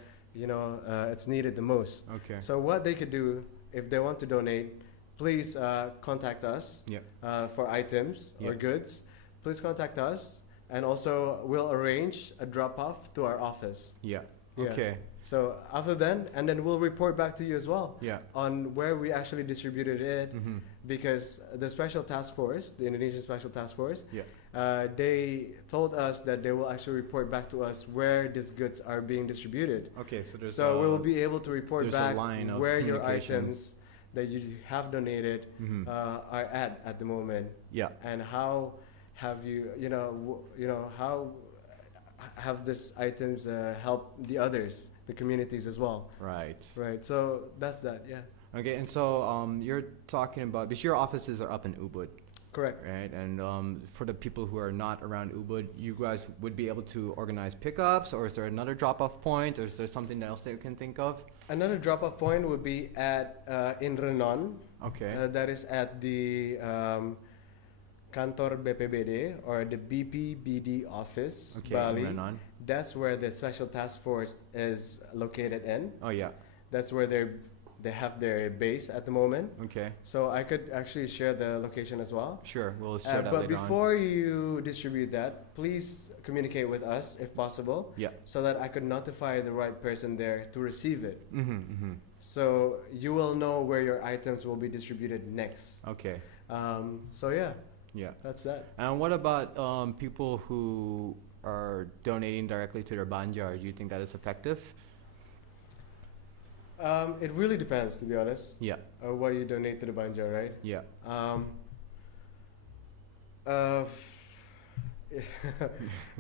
it's needed the most. Okay. So what they could do if they want to donate, please contact us Yeah. for items or Yeah. goods. Please contact us, and also we'll arrange a drop off to our office. Yeah. Yeah. Okay. So after then, and then we'll report back to you as well Yeah. on where we actually distributed it, because the special task force, the Indonesian special task force, Yeah. they told us that they will actually report back to us where these goods are being distributed. Okay. So there's So we will be able to report there's a back line of where your communication. items that you have donated are at the moment, Yeah. and how have you, how have these items helped the others, the communities as well. Right. Right. So that's that. Yeah. Okay. And so you're talking about, because your offices are up in Ubud, Correct. right? And for the people who are not around Ubud, you guys would be able to organize pickups, or is there another drop-off point, or is there something else that you can think of? Another drop-off point would be at in Renon. Okay. That is at the Kantor BPBD, or the BPBD office, Okay. Bali. Moving on. That's where the special task force is located in. Oh yeah. That's where they have their base at the moment. Okay. So I could actually share the location as well. Sure. We'll share that But later on. before you distribute that, please communicate with us if possible, Yeah. so that I could notify the right person there to receive it. Mm-hmm. So you will know where your items will be distributed next. Okay. So yeah, Yeah. that's that. And what about people who are donating directly to their banjar? Do you think that is effective? It really depends, to be honest, Yeah. what you donate to the banjar, right? Yeah. Uh,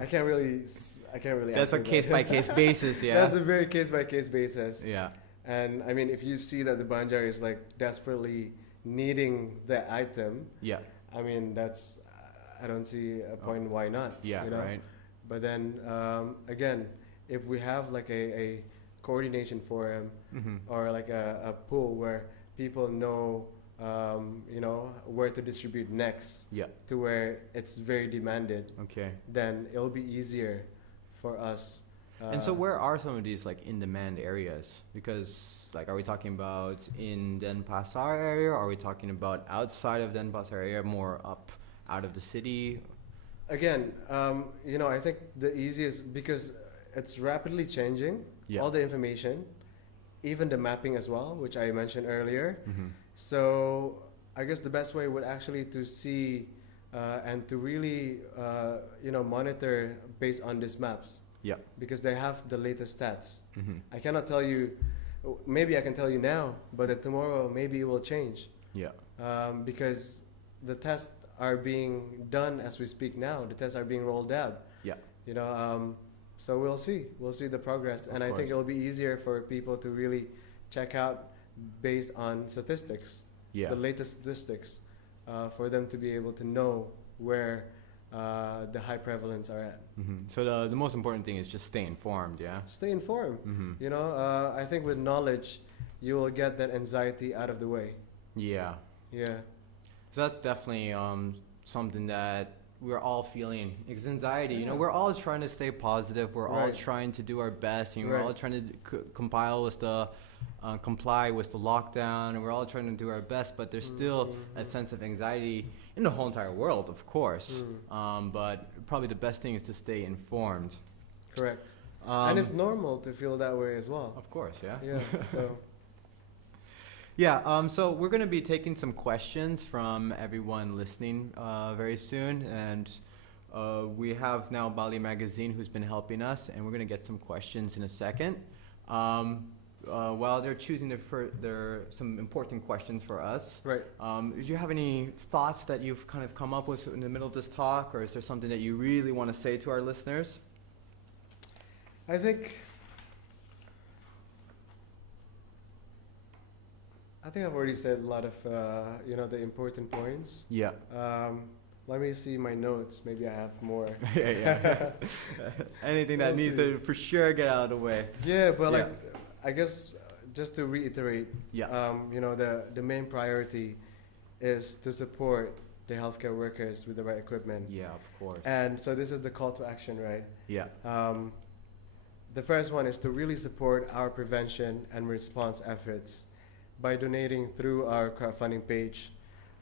I can't really That's a answer that. case by case basis. Yeah. That's a very case by case basis. Yeah. And I mean, if you see that the banjar is like desperately needing the item, Yeah. I mean, I don't see a point why not. Yeah. you know? Right. But then again, if we have like a coordination forum, or like a pool where people know, where to distribute next, Yeah. to where it's very demanded, Okay. then it'll be easier for us. And so where are some of these like in demand areas? Because like, are we talking about in Denpasar area? Or are we talking about outside of Denpasar area, more up out of the city? Again, I think the easiest, because it's rapidly changing, Yeah. all the information, even the mapping as well, which I mentioned earlier. Mm-hmm. So I guess the best way would actually to see and to really monitor based on these maps, Yeah. because they have the latest stats. Mm-hmm. I cannot tell you, maybe I can tell you now, but then tomorrow maybe it will change, Yeah. because the tests are being done as we speak now. The tests are being rolled out. Yeah. So we'll see the progress, and I think course. it'll be easier for people to really check out based on statistics, Yeah. the latest statistics, for them to be able to know where the high prevalence are at. Mm-hmm. So the most important thing is just stay informed. Yeah. Stay informed. Mm-hmm. I think with knowledge, you will get that anxiety out of the way. Yeah. Yeah. So that's definitely something that we're all feeling. It's anxiety. Yeah. We're all trying to stay positive. We're all Right. trying to do our best. We're Right. all trying to comply with the lockdown, and we're all trying to do our best. But there's still a sense of anxiety in the whole entire world, of course. But probably the best thing is to stay informed. Correct. And it's normal to feel that way as well. Of course, yeah. Yeah. So Yeah, so we're going to be taking some questions from everyone listening very soon. And we have now Bali Magazine who's been helping us, and we're going to get some questions in a second. While they're choosing some important questions for us. Right. Do you have any thoughts that you've kind of come up with in the middle of this talk, or is there something that you really want to say to our listeners? I think I've already said a lot of the important points. Yeah. Let me see my notes. Maybe I have more. yeah. Anything that We'll needs see. to for sure get out of the way. Yeah, but Yeah. I guess just to reiterate, Yeah. the main priority is to support the healthcare workers with the right equipment. Yeah, of course. And so this is the call to action, right? Yeah. The first one is to really support our prevention and response efforts by donating through our crowdfunding page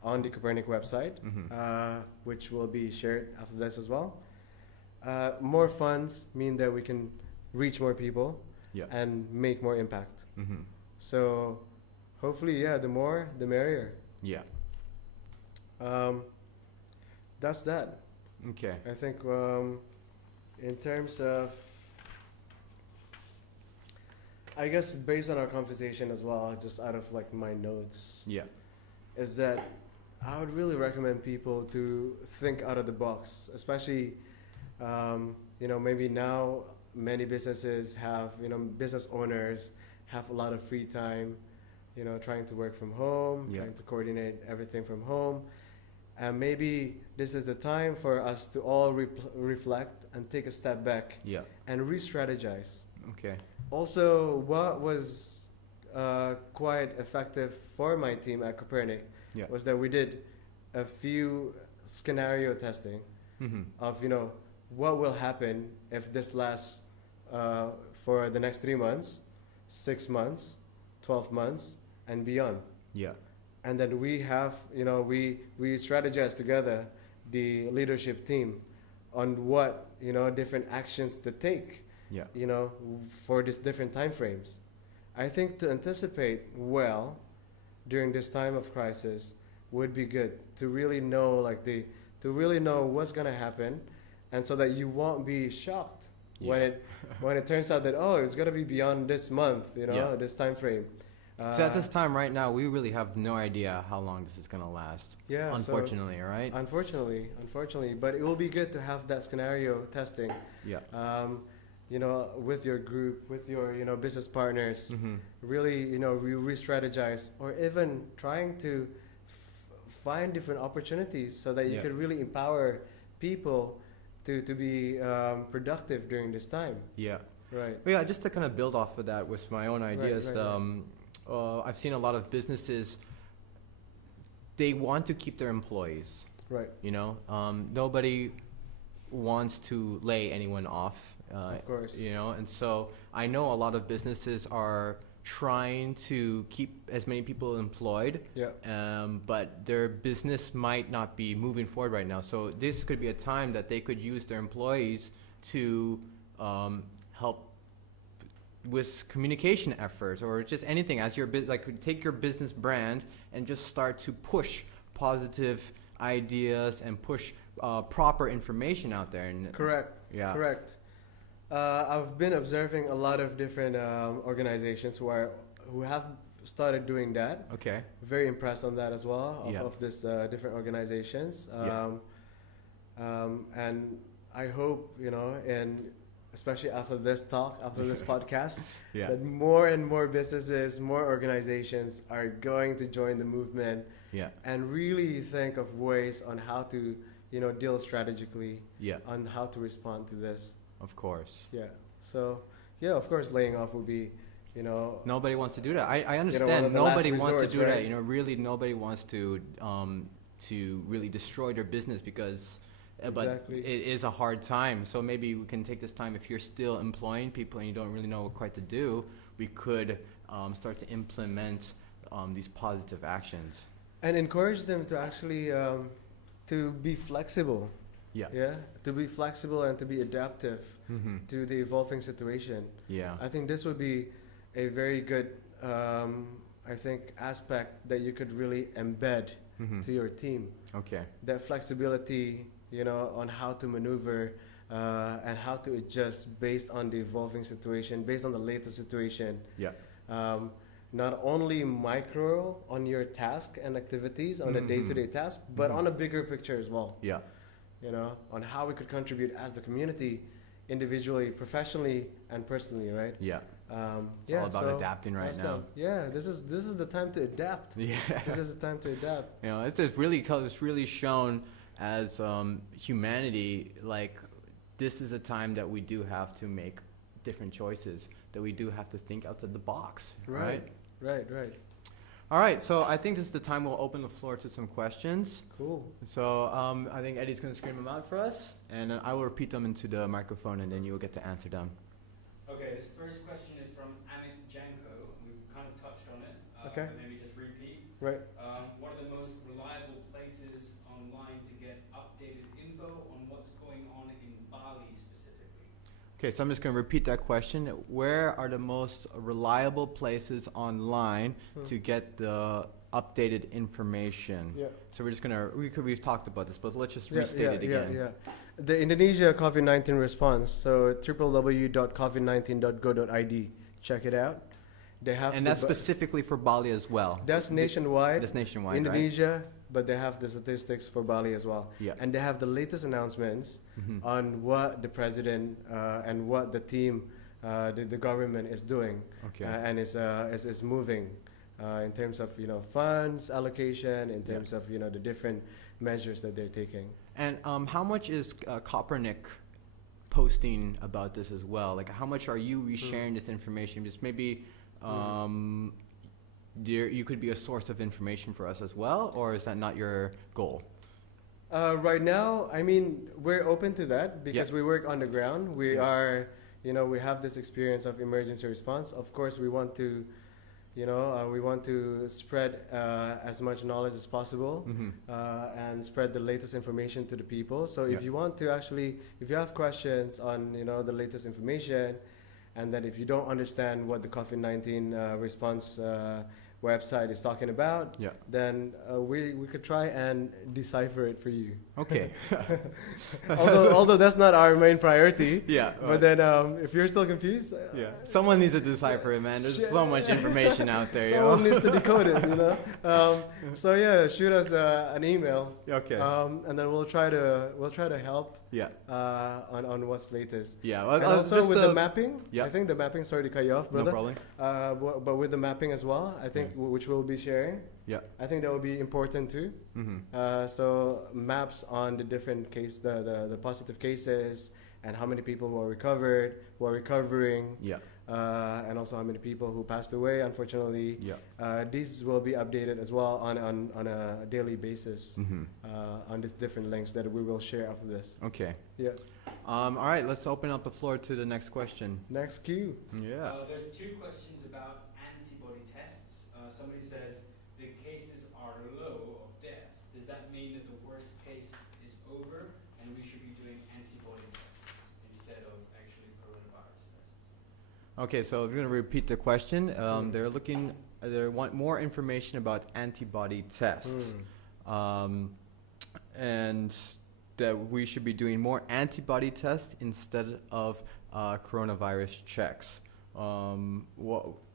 on the Copernic website, which will be shared after this as well. More funds mean that we can reach more people Yeah. and make more impact. Mm-hmm. So hopefully, the more, the merrier. Yeah. That's that. Okay. I think in terms of, I guess based on our conversation as well, just out of my notes, Yeah. is that I would really recommend people to think out of the box, especially, maybe now many businesses have, business owners have a lot of free time, trying to work from home, Yeah. trying to coordinate everything from home. And maybe this is the time for us to all reflect and take a step back Yeah. and re-strategize. Okay. Also, what was quite effective for my team at Copernic Yeah. was that we did a few scenario testing Mm-hmm. of what will happen if this lasts for the next 3 months, 6 months, 12 months, and beyond. Yeah. And then we have we strategize together, the leadership team, on what different actions to take Yeah. for these different time frames. I think to anticipate well during this time of crisis would be good, to really know to really know what's gonna happen, and so that you won't be shocked when it turns out that it's gonna be beyond this month, Yeah. this time frame. So at this time right now, we really have no idea how long this is going to last. Yeah, so- Unfortunately, right? Unfortunately, but it will be good to have that scenario testing, Yeah. with your group, with your business partners. Mm-hmm. Really, we re-strategize, or even trying to find different opportunities so that you Yeah. could really empower people to be productive during this time. Yeah. Right. But yeah, just to kind of build off of that with my own ideas, right. I've seen a lot of businesses, they want to keep their employees. Right. Nobody wants to lay anyone off. Of course. And so I know a lot of businesses are trying to keep as many people employed, Yeah. but their business might not be moving forward right now. So this could be a time that they could use their employees to help with communication efforts, or just anything as your take your business brand and just start to push positive ideas and push proper information out there. And Correct. Yeah. Correct. I've been observing a lot of different organizations who have started doing that. Okay. Very impressed on that as well, Yeah. of this different organizations. Yeah. And I hope, and especially after this talk, after this podcast, Yeah. that more and more businesses, more organizations are going to join the movement Yeah. and really think of ways on how to, deal strategically Yeah. on how to respond to this. Of course. Yeah. So, of course, laying off would be, Nobody wants to do that. I understand. one of the last Nobody wants resorts, to do right? that. Really, nobody wants to really destroy their business because. But Exactly. it is a hard time. So maybe we can take this time. If you're still employing people and you don't really know what quite to do, we could start to implement these positive actions. And encourage them to actually to be flexible. Yeah. Yeah. To be flexible and to be adaptive Mm-hmm. to the evolving situation. Yeah. I think this would be a very good, I think, aspect that you could really embed to your team. Okay. That flexibility, on how to maneuver and how to adjust based on the evolving situation, based on the latest situation. Yeah. Not only micro on your task and activities on a day-to-day task, but on a bigger picture as well. Yeah. On how we could contribute as the community, individually, professionally, and personally, right? Yeah. It's Yeah, all about so adapting right that's now. this is the time to adapt. Yeah. This is the time to adapt. It's just really, it's really shown as humanity, like this is a time that we do have to make different choices, that we do have to think outside the box, right? Right. All right, so I think this is the time we'll open the floor to some questions. Cool. So I think Eddie's going to scream them out for us, and I will repeat them into the microphone, and then you will get to answer them. Okay, this first question is from Amit Janko. We've kind of touched on it. Okay. But maybe just repeat. Right. What are the most reliable places online to get updated info on what's going on in Bali specifically? Okay, so I'm just going to repeat that question. Where are the most reliable places online to get the updated information? Yeah. So we're just going to, we've talked about this, but let's just restate it again. Yeah. The Indonesia COVID-19 response. So www.covid19.go.id. Check it out. They have And that's specifically for Bali as well. That's nationwide. That's nationwide, Indonesia, but they have the statistics for Bali as well. Yeah. And they have the latest announcements on what the president and what the team, the government is doing, Okay. and is moving in terms of funds allocation, in terms of the different measures that they're taking. And how much is Kopernik posting about this as well? Like, how much are you resharing this information? Just maybe you could be a source of information for us as well, or is that not your goal? Right now, I mean, we're open to that because we work on the ground. We are, we have this experience of emergency response. Of course, we want to, we want to spread as much knowledge as possible and spread the latest information to the people. So if you want to if you have questions on, the latest information, and then if you don't understand what the COVID-19 response website is talking about, then we could try and decipher it for you. Okay. although that's not our main priority. Yeah. But then if you're still confused, Someone needs to decipher it, man. There's so much information out there, someone needs to decode it, So yeah, shoot us an email. Okay. And then we'll try to help. Yeah. On what's latest. Yeah. And also with the mapping. Yeah. I think the mapping. Sorry to cut you off, brother. No problem. But with the mapping as well, I think which we'll be sharing. Yeah. I think that will be important too. So maps on the different the positive cases, and how many people who are recovered, who are recovering. Yeah. And also how many people who passed away, unfortunately. Yeah. These will be updated as well on a daily basis on these different links that we will share after this. Okay. Yeah. All right, let's open up the floor to the next question. Next cue. Yeah. There's two questions about antibody tests. Somebody says the cases are low of deaths. Does that mean that the worst case is over and we should be doing antibody tests instead of actually coronavirus tests? Okay, so we're going to repeat the question. They want more information about antibody tests. And that we should be doing more antibody tests instead of coronavirus checks.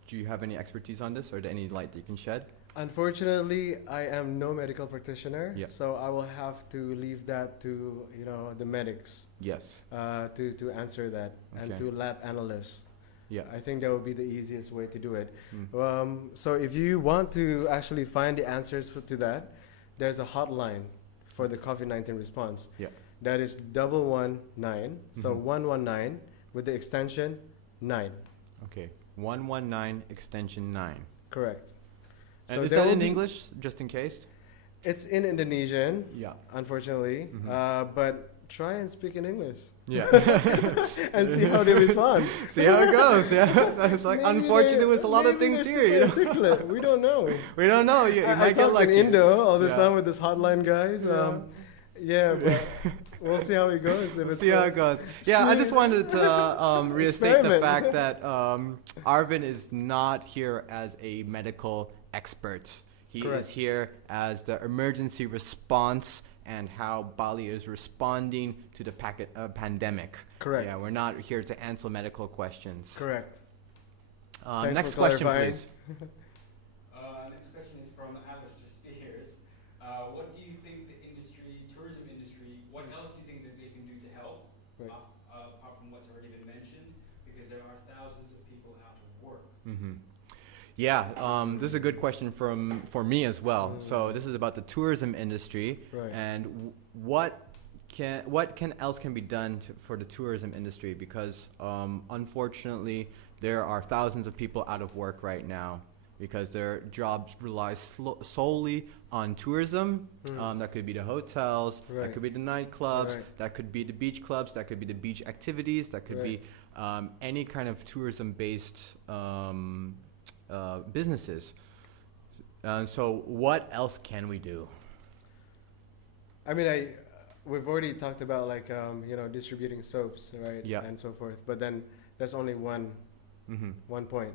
Do you have any expertise on this, or any light that you can shed? Unfortunately, I am no medical practitioner, Yeah. so I will have to leave that to the medics Yes. to answer that, and Okay. to lab analysts. Yeah. I think that would be the easiest way to do it. So if you want to actually find the answers to that, there's a hotline for the COVID-19 response. Yeah. That is 119. So 119 with the extension 9. Okay. 119 extension 9. Correct. And So is there that will in be- English, just in case? It's in Indonesian, Yeah. unfortunately, but try and speak in English Yeah. and see how they respond. See how it goes. Yeah. It's like, Maybe unfortunately, with a lot of maybe things they're here. super articulate. We don't know. We don't know. You I might get talk in lucky. Indo all the Yeah. time with this hotline guys. But we'll see how it goes. If it's See how it goes. Yeah, I just wanted to restate the Experiment. fact that Arvin is not here as a medical expert. He Correct. is here as the emergency response and how Bali is responding to the pandemic. Correct. Yeah, we're not here to answer medical questions. Correct. Thanks Next for question, clarifying. please. Next question is from Alistair Spears. What do you think the tourism industry, what else do you think that they can do to help, Right. apart from what's already been mentioned? Because there are thousands of people out of work. Yeah, this is a good question for me as well. So this is about the tourism industry, Right. and what else can be done for the tourism industry, because unfortunately there are thousands of people out of work right now because their jobs rely solely on tourism. That could be the hotels, Right. that could be the nightclubs, Right. that could be the beach clubs, that could be the beach activities, that could Right. be any kind of tourism-based businesses. So what else can we do? I mean, we've already talked about like distributing soaps, right? Yeah. And so forth. But then that's only one point.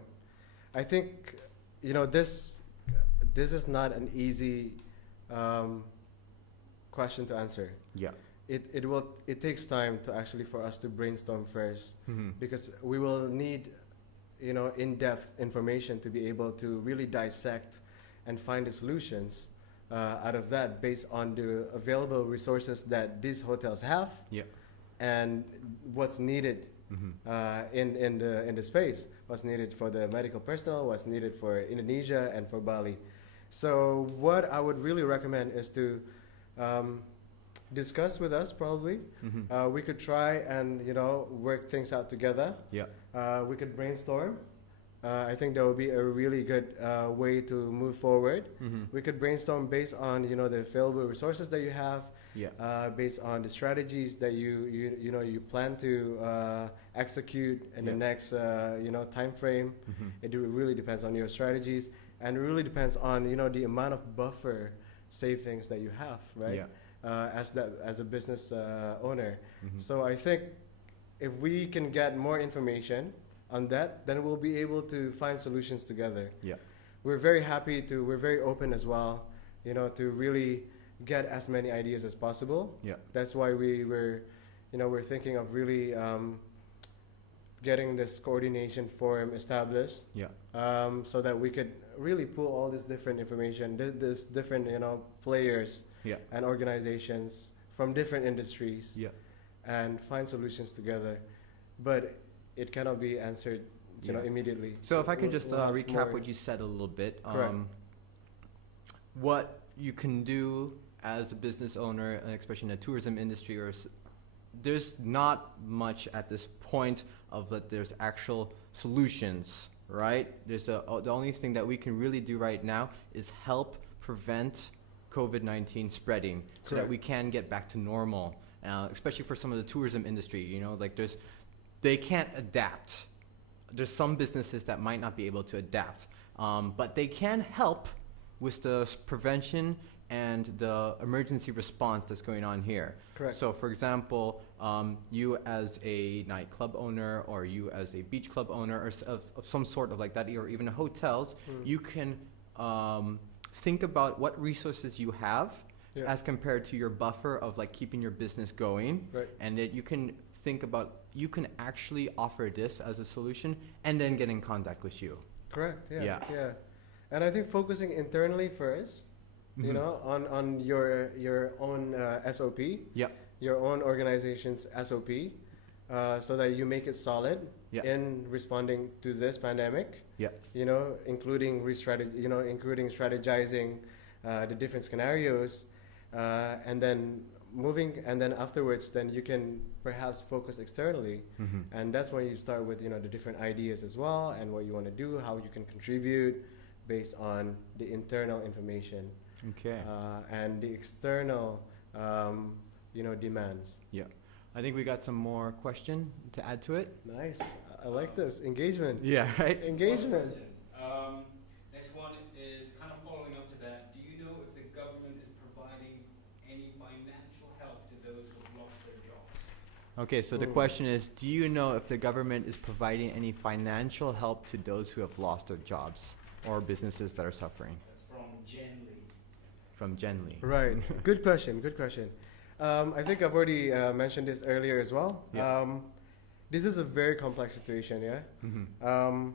I think this is not an easy question to answer. Yeah. It takes time to actually for us to brainstorm first, because we will need in-depth information to be able to really dissect and find the solutions out of that based on the available resources that these hotels have. Yeah. And what's needed in the space, what's needed for the medical personnel, what's needed for Indonesia and for Bali. So what I would really recommend is to discuss with us probably. We could try and work things out together. Yeah. We could brainstorm. I think that would be a really good way to move forward. We could brainstorm based on the available resources that you have, Yeah. based on the strategies that you plan to execute in the next time frame. It really depends on your strategies, and it really depends on the amount of buffer savings that you have, right? Yeah. As a business owner. So I think if we can get more information on that, then we'll be able to find solutions together. Yeah. We're very open as well, to really get as many ideas as possible. Yeah. That's why we're thinking of really getting this coordination forum established, Yeah. so that we could really pull all this different information, this different players Yeah. and organizations from different industries, Yeah. and find solutions together. But it cannot be answered immediately. So if I could just We'll have recap more- what you said a little bit. Correct. What you can do as a business owner, and especially in the tourism industry, there's not much at this point of that there's actual solutions, right? The only thing that we can really do right now is help prevent COVID-19 spreading, so that Correct. we can get back to normal, especially for some of the tourism industry. They can't adapt. There's some businesses that might not be able to adapt, but they can help with the prevention and the emergency response that's going on here. Correct. So for example, you as a nightclub owner, or you as a beach club owner, or of some sort of like that, or even hotels, you can think about what resources you have as compared to your buffer of like keeping your business going. Right. And that you can think about, you can actually offer this as a solution and then get in contact with you. Correct. Yeah. Yeah. Yeah. And I think focusing internally first, on your own SOP, Yeah. your own organization's SOP, so that you make it solid Yeah. in responding to this pandemic. Yeah. Including including strategizing the different scenarios, and then afterwards, then you can perhaps focus externally, and that's when you start with the different ideas as well, and what you want to do, how you can contribute based on the internal information. Okay. And the external, demands. Yeah. I think we got some more question to add to it. Nice. I like this engagement. Yeah, right? Engagement. Next one is kind of following up to that. Do you know if the government is providing any financial help to those who have lost their jobs? Okay, so the question is, do you know if the government is providing any financial help to those who have lost their jobs? or businesses that are suffering? That's from Jen Lee. From Jen Lee. Right. Good question. Good question. I think I've already mentioned this earlier as well. Yeah. This is a very complex situation, yeah? Mm-hmm.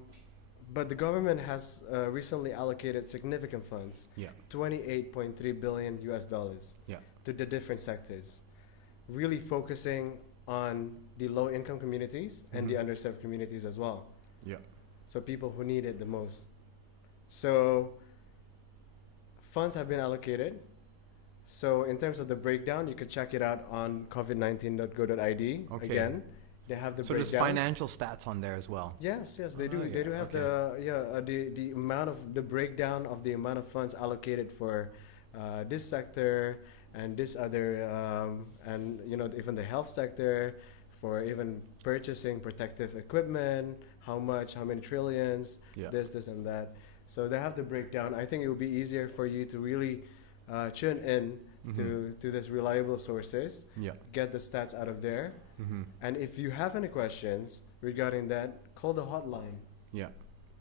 But the government has recently allocated significant funds, Yeah. 28.3 billion US dollars, Yeah. to the different sectors, really focusing on the low income communities and the Mhm. underserved communities as well. Yeah. So people who need it the most. So funds have been allocated. So in terms of the breakdown, you could check it out on covid19.go.id. Okay. Again, they have the So there's breakdown. financial stats on there as well. Yes, yes, they Oh, do. They yeah, do have the amount of the breakdown of the amount of funds allocated for this sector and this other and even the health sector, for even purchasing protective equipment, how much, how many trillions, Yeah. this and that. So they have the breakdown. I think it will be easier for you to really tune in Mhm. to this reliable sources, Yeah. get the stats out of there. Mm-hmm. And if you have any questions regarding that, call the hotline. Yeah.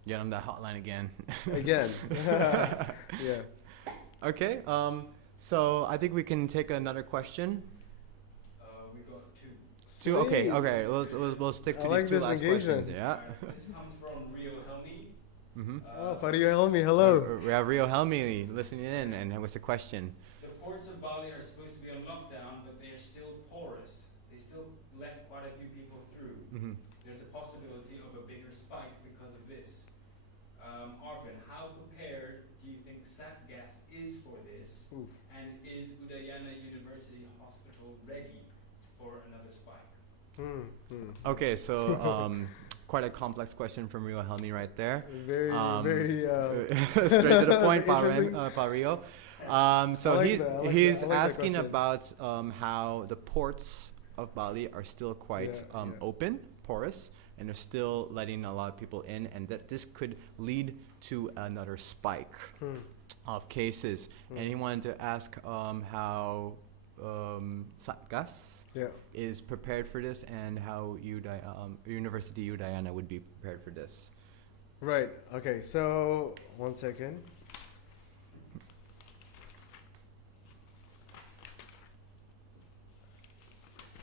Get on that hotline again. Again. Yeah. Okay. So I think we can take another question. We got two. Two. Okay. Sweet. Okay. We'll stick to I these like two this last engagement. questions. Yeah. This comes from Rio Helmi. Mm-hmm. Oh, Fario Helmi, hello. We have Rio Helmi listening in, and what's the question? The ports of Bali are supposed to be on lockdown, but they are still porous. They still let quite a few people through. Mm-hmm. There's a possibility of a bigger spike because of this. Arvin, how prepared do you think SatGas is for this? Oof. And is Udayana University Hospital ready for another spike? Okay. So quite a complex question from Rio Helmi right there. Very, very. Straight to the point, Interesting. Pario. So I like he's that, I like he's that, I like that asking question. about how the ports of Bali are still quite Yeah, yeah. open, porous, and they're still letting a lot of people in, and that this could lead to another spike of cases. And he wanted to ask how Satgas Yeah. is prepared for this, and how University Udayana would be prepared for this. Right. Okay. So 1 second.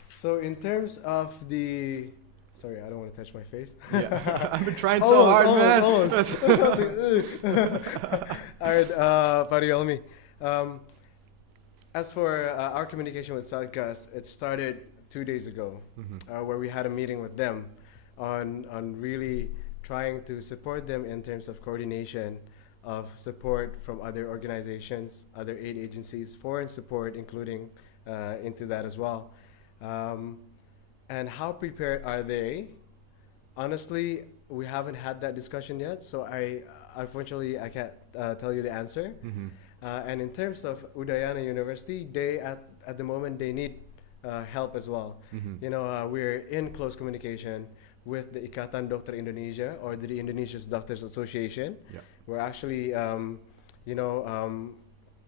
So in terms of the, sorry, I don't want to touch my face. Yeah, I've been trying so hard, man. Almost. All right, Pariolmi. As for our communication with Satgas, it started 2 days ago, where we had a meeting with them on really trying to support them in terms of coordination of support from other organizations, other aid agencies, foreign support, including into that as well. And how prepared are they? Honestly, we haven't had that discussion yet, so unfortunately I can't tell you the answer. And in terms of Udayana University, they at the moment they need help as well. We're in close communication with the Ikatan Dokter Indonesia, or the Indonesia's Doctors Association. Yeah. We're actually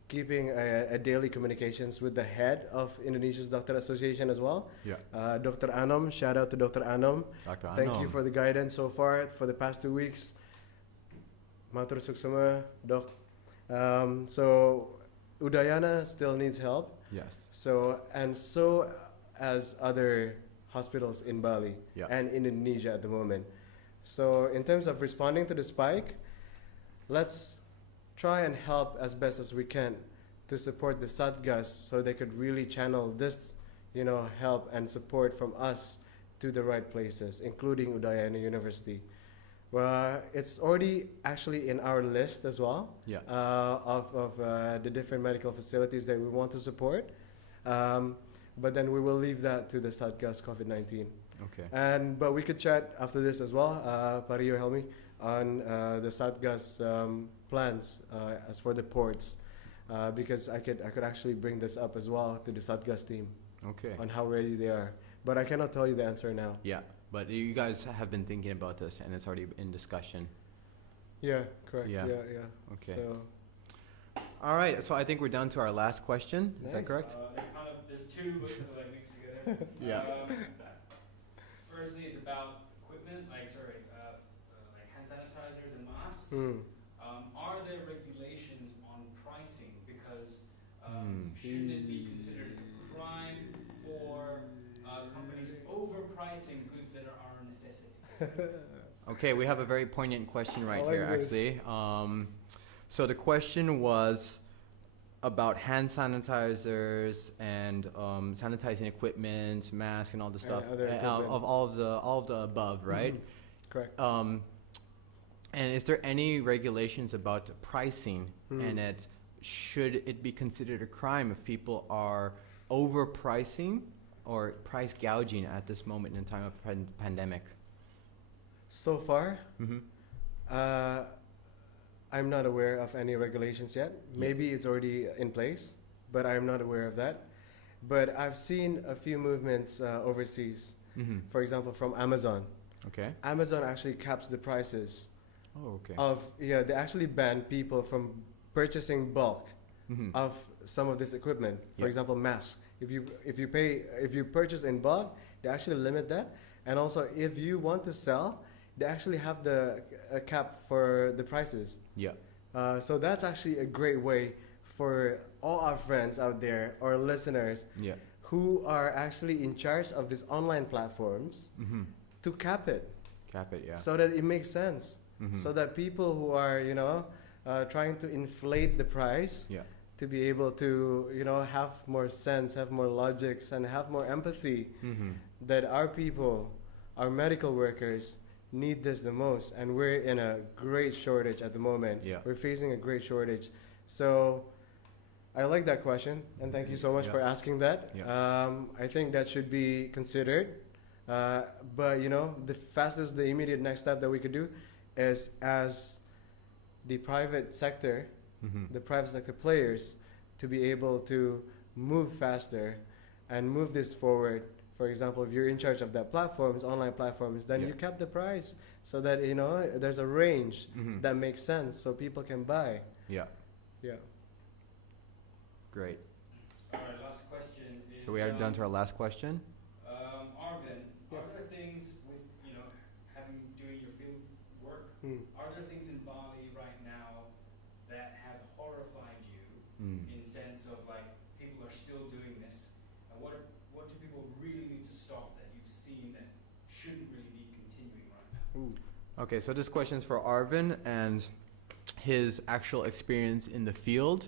keeping a daily communications with the head of Indonesia's Doctor Association as well. Yeah. Dr. Anom, shout out to Dr. Anom. Dr. Thank you for the guidance so far for the past 2 weeks. Matur suksema, Doc. So Udayana still needs help. Yes. So as other hospitals in Bali Yeah. and in Indonesia at the moment. So in terms of responding to the spike, let's try and help as best as we can to support the Satgas so they could really channel this, help and support from us to the right places, including Udayana University. Well, it's already actually in our list as well. Yeah. Of the different medical facilities that we want to support. But then we will leave that to the Satgas COVID-19. Okay. But we could chat after this as well, Pario Helmi, on the Satgas plans as for the ports, because I could actually bring this up as well to the Satgas team Okay. on how ready they are. But I cannot tell you the answer now. Yeah, but you guys have been thinking about this, and it's already in discussion. Yeah, correct. Yeah. Yeah. Okay. So All right. So I think we're down to our last question. Is that Nice. correct? There's two, but they're like mixed together. Yeah. Firstly, it's about equipment, like hand sanitizers and masks. mm, are there regulations on pricing? Because shouldn't it be considered a crime for companies overpricing goods that are a necessity? Okay, we have a very poignant question right I like here, this. actually. So the question was about hand sanitizers and sanitizing equipment, masks, and all the stuff, other equipment. of all of the above, right? Correct. And is there any regulations about pricing, Hmm. and should it be considered a crime if people are overpricing or price gouging at this moment in time of pandemic? So far, Mm-hmm. I'm not aware of any regulations yet. Maybe it's already in place, but I'm not aware of that. But I've seen a few movements overseas. Mm-hmm. For example, from Amazon. Okay. Amazon actually caps the prices Oh, okay. they actually ban people from purchasing bulk Mm-hmm. of some of this equipment. For Yeah. example, masks. If you purchase in bulk, they actually limit that. And also, if you want to sell, they actually have a cap for the prices. Yeah. So that's actually a great way for all our friends out there or listeners Yeah. who are actually in charge of these online platforms Mm-hmm. to cap it Cap it. Yeah. so that it makes sense. Mm-hmm. So that people who are, trying to inflate the price Yeah. to be able to, have more sense, have more logics, and have more empathy Mm-hmm. that our people, our medical workers, need this the most. And we're in a great shortage at the moment. Yeah. We're facing a great shortage. So I like that question, and thank you so much Yeah. for asking that. Yeah. I think that should be considered. But, the immediate next step that we could do is, as the private sector, Mm-hmm. the private sector players, to be able to move faster and move this forward. For example, if you're in charge of that platforms, online platforms, then Yeah. you cap the price so that there's a range Mm-hmm. that makes sense so people can buy. Yeah. Yeah. Great. All right, last question is. So we are done to our last question. Arvin, Yes. are there things with doing your field work? Are there things in Bali right now that have horrified you Mm. in sense of people are still doing this, and what do people really need to stop that you've seen that shouldn't really be continuing right now? Ooh. Okay, so this question is for Arvin and his actual experience in the field,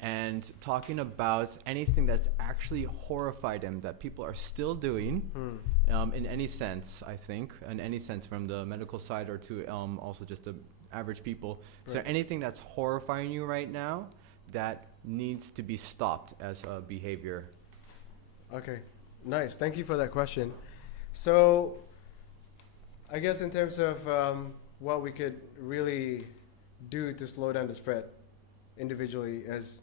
and talking about anything that's actually horrified him that people are still doing, in any sense, I think, in any sense from the medical side or to also just the average people. Is there Right. anything that's horrifying you right now that needs to be stopped as a behavior? Okay, nice. Thank you for that question. So, I guess in terms of what we could really do to slow down the spread individually, as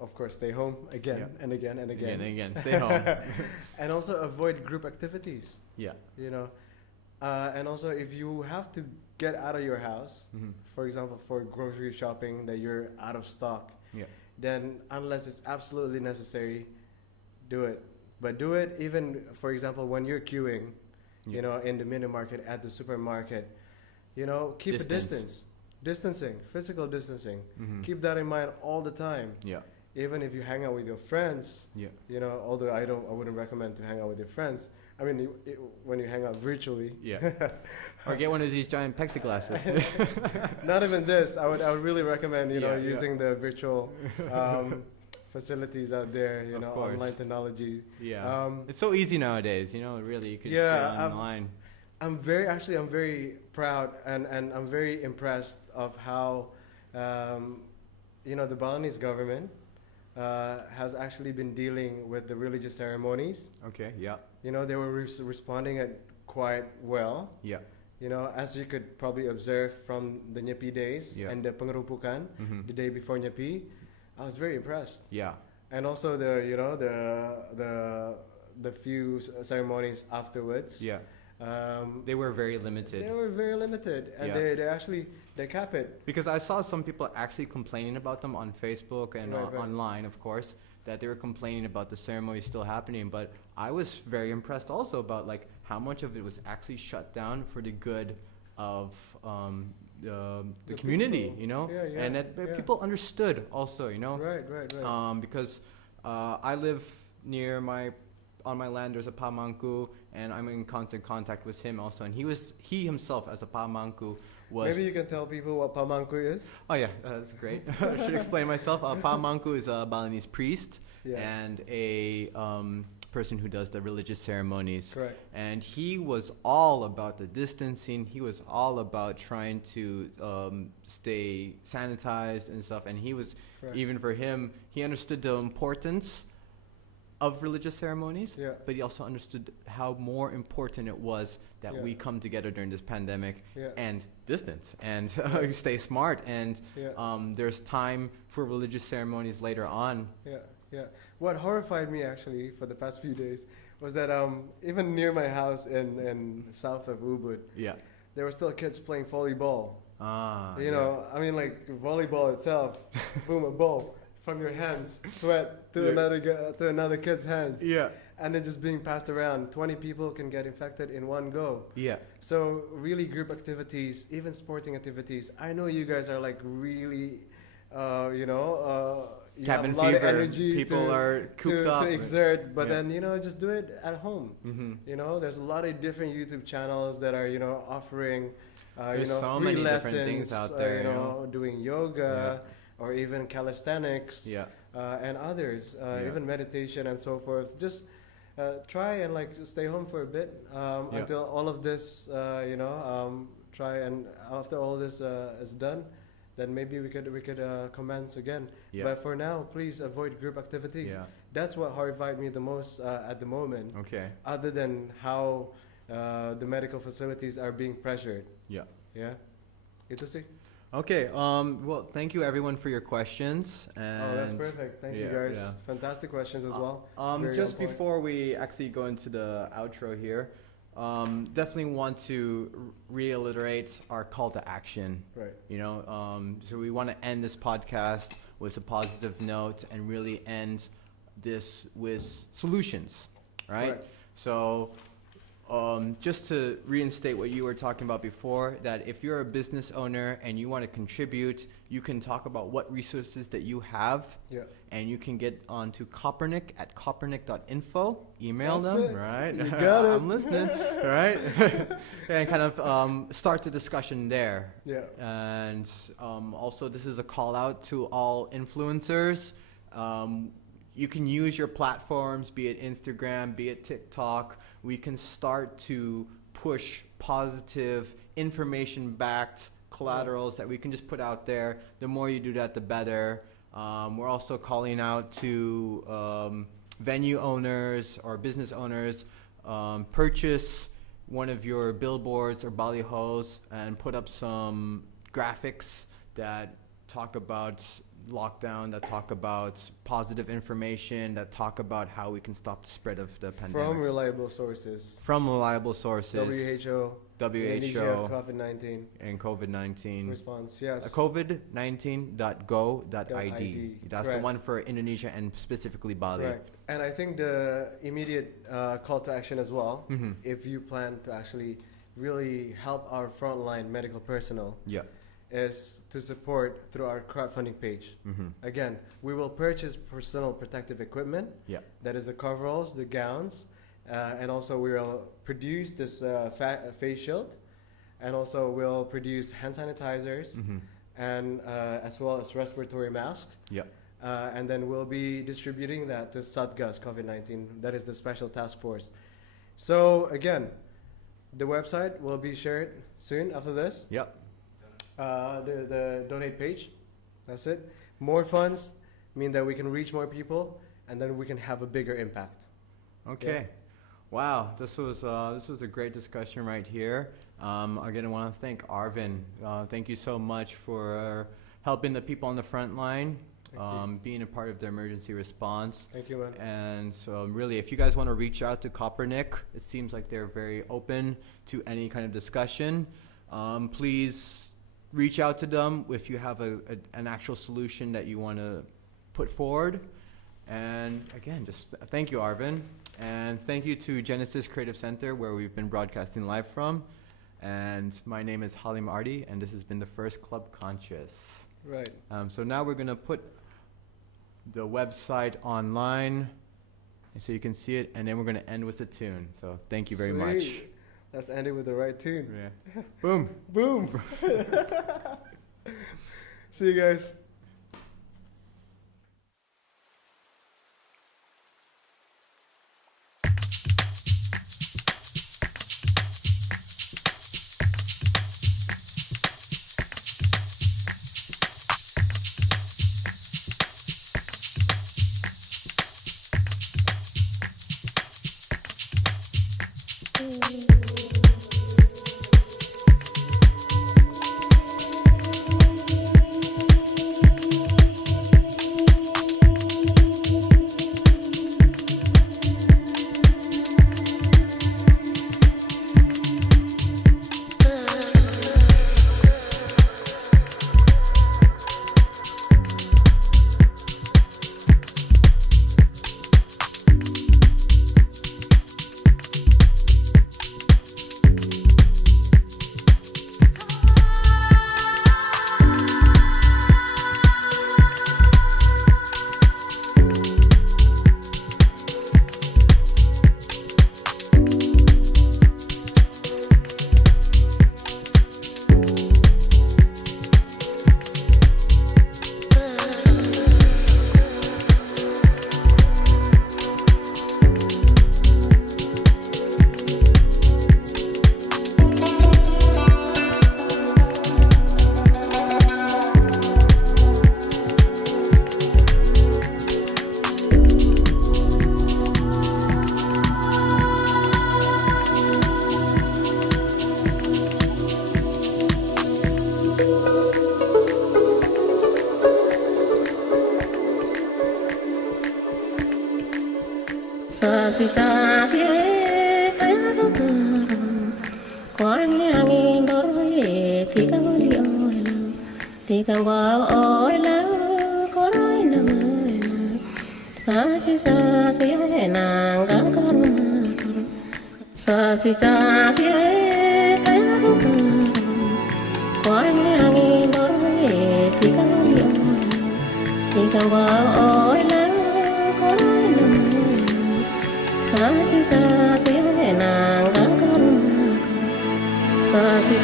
of course, stay home again Yeah. and again and again. Again and again, stay home. And also avoid group activities. Yeah. And also, if you have to get out of your house, Mm-hmm. for example, for grocery shopping that you're out of stock, Yeah. then unless it's absolutely necessary, do it. But do it even, for example, when you're queuing, Yeah. in the mini market, at the supermarket, keep a distance. Distancing, physical distancing. Mm-hmm. Keep that in mind all the time. Yeah. Even if you hang out with your friends, Yeah. although I wouldn't recommend to hang out with your friends. I mean, when you hang out virtually. Yeah. Or get one of these giant plexiglasses. Not even this. I would really recommend, Yeah, yeah. using the virtual facilities out there, Of course. online technology. Yeah. It's so easy nowadays, really. You can Yeah, just get online. I'm very proud and I'm very impressed of how, the Balinese government has actually been dealing with the religious ceremonies. Okay. Yeah. They were responding it quite well. Yeah. As you could probably observe from the Nyepi days Yeah. and the pengerupukan Mm-hmm. the day before Nyepi, I was very impressed. Yeah. And also the few ceremonies afterwards. Yeah. They They were very limited. were very limited, and Yeah. they cap it. Because I saw some people actually complaining about them on Facebook and Right. online, of course, that they were complaining about the ceremony still happening. But I was very impressed also about how much of it was actually shut down for the good of The community, people. you know, Yeah, yeah, and that yeah. people understood also, you know, Right, right, right. because I live near on my land there's a Pamanku, and I'm in constant contact with him also, and he himself as a Pamanku was. Maybe you can tell people what Pamanku is. Oh yeah, that's great. I should explain myself. Pamanku is a Balinese priest Yeah. and a person who does the religious ceremonies. Correct. And he was all about the distancing. He was all about trying to stay sanitized and stuff. And he was, Correct. even for him, he understood the importance of religious ceremonies, Yeah. but he also understood how more important it was that Yeah. we come together during this pandemic Yeah. and distance and Yeah. stay smart. And Yeah. there's time for religious ceremonies later on. Yeah, yeah. What horrified me actually for the past few days was that even near my house in south of Ubud, Yeah. there were still kids playing volleyball. You You know, I mean, like volleyball itself, boom, a ball from your hands, sweat to Yeah. to another kid's hand, Yeah. and then just being passed around. 20 people can get infected in one go. Yeah. So really, group activities, even sporting activities. I know you guys are like really, you have Cabin a lot fever. of energy. People are cooped up. to exert, but Yeah. then just do it at home. Mm-hmm. There's a lot of different YouTube channels that are offering There's so free many lessons, different things out there, you know. doing yoga or even calisthenics Yeah. and others, Yeah. even meditation and so forth. Just try and just stay home for a bit until all of this try, and after all this is done, then maybe we could commence again. Yeah. But for now, please avoid group activities. Yeah. That's what horrified me the most at the moment, Okay. other than how the medical facilities are being pressured. Yeah. Yeah? Itu sih. Okay. Well, thank you everyone for your questions. And Oh, that's perfect. Thank you Yeah, guys. yeah. Fantastic questions as well. Very Just on point. before we actually go into the outro here, definitely want to reiterate our call to action. Right. So we want to end this podcast with a positive note and really end this with solutions, right? Correct. So just to reinstate what you were talking about before, that if you're a business owner and you want to contribute, you can talk about what resources that you have, Yeah. and you can get on to Kopernik at kopernik.info. Email That's them, it. right? You got it. I'm listening, right? And kind of start the discussion there. Yeah. And also, this is a call out to all influencers. You can use your platforms, be it Instagram, be it TikTok. We can start to push positive, information-backed collaterals that we can just put out there. The more you do that, the better. We're also calling out to venue owners or business owners. Purchase one of your billboards or ballyhos and put up some graphics that talk about lockdown, that talk about positive information, that talk about how we can stop the spread of the pandemic. From reliable sources. From reliable sources. WHO. Indonesia, WHO COVID-19 and COVID-19. response. Yes. COVID19.go.id. That's the Correct. one for Indonesia and specifically Bali. Right. And I think the immediate call to action as well, Mm-hmm. if you plan to actually really help our frontline medical personnel, Yeah. is to support through our crowdfunding page. Mm-hmm. Again, we will purchase personal protective equipment. Yeah. That is the coveralls, the gowns, and also we will produce this face shield, and also we'll produce hand sanitizers, Mm-hmm. and as well as respiratory mask. Yeah. And then we'll be distributing that to Satgas COVID-19. That is the special task force. So again, the website will be shared soon after this. Yep. The donate page. That's it. More funds mean that we can reach more people, and then we can have a bigger impact. Okay. Wow, this was a great discussion right here. Again, I want to thank Arvin. Thank you so much for helping the people on the front line, being a part of the emergency response. Thank you, man. And so really, if you guys want to reach out to Kopernik, it seems like they're very open to any kind of discussion. Please reach out to them if you have an actual solution that you want to put forward. And again, just thank you, Arvin. And thank you to Genesis Creative Center, where we've been broadcasting live from. And my name is Halim Ardi, and this has been the first Club Conscious. Right. So now we're going to put the website online so you can see it, and then we're going to end with a tune. So thank you very much. Sweet. Let's end it with the right tune. Yeah. Boom. Boom. See you guys. Tikang wa oi la ko rai na mai na sa si na ga ka ru na sa si ta ru ko ni ani do ri tikang wa oi la ko rai na mai sa si na ga ka ru sa si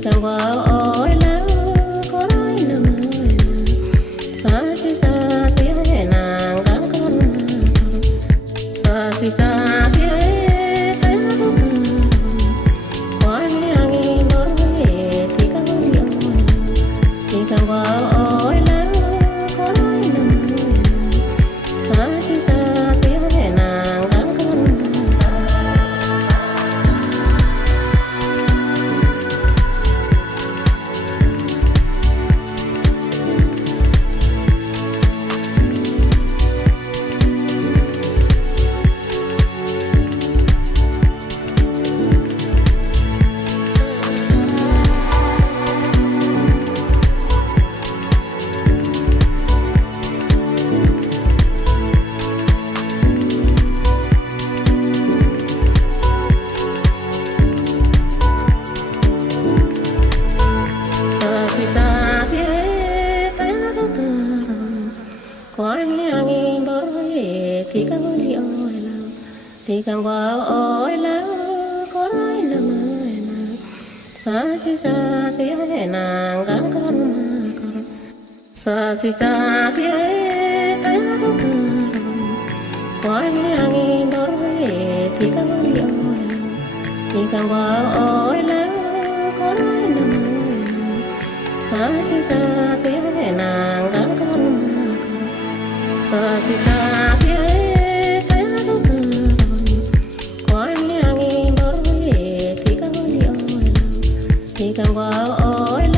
Tikang wa oi la ko rai na mai na sa si na ga ka ru sa si ta ru ko ni ani do ri tikang wa oi la ko rai na mai na sa si na ga ka ru Tikang wa oi la ko rai na mai na sa si na ga ka ru sa si ta ru ko ni ani do ri tikang wa oi la ko rai na mai sa si na ga ka ru sa si ta Tikang wa oi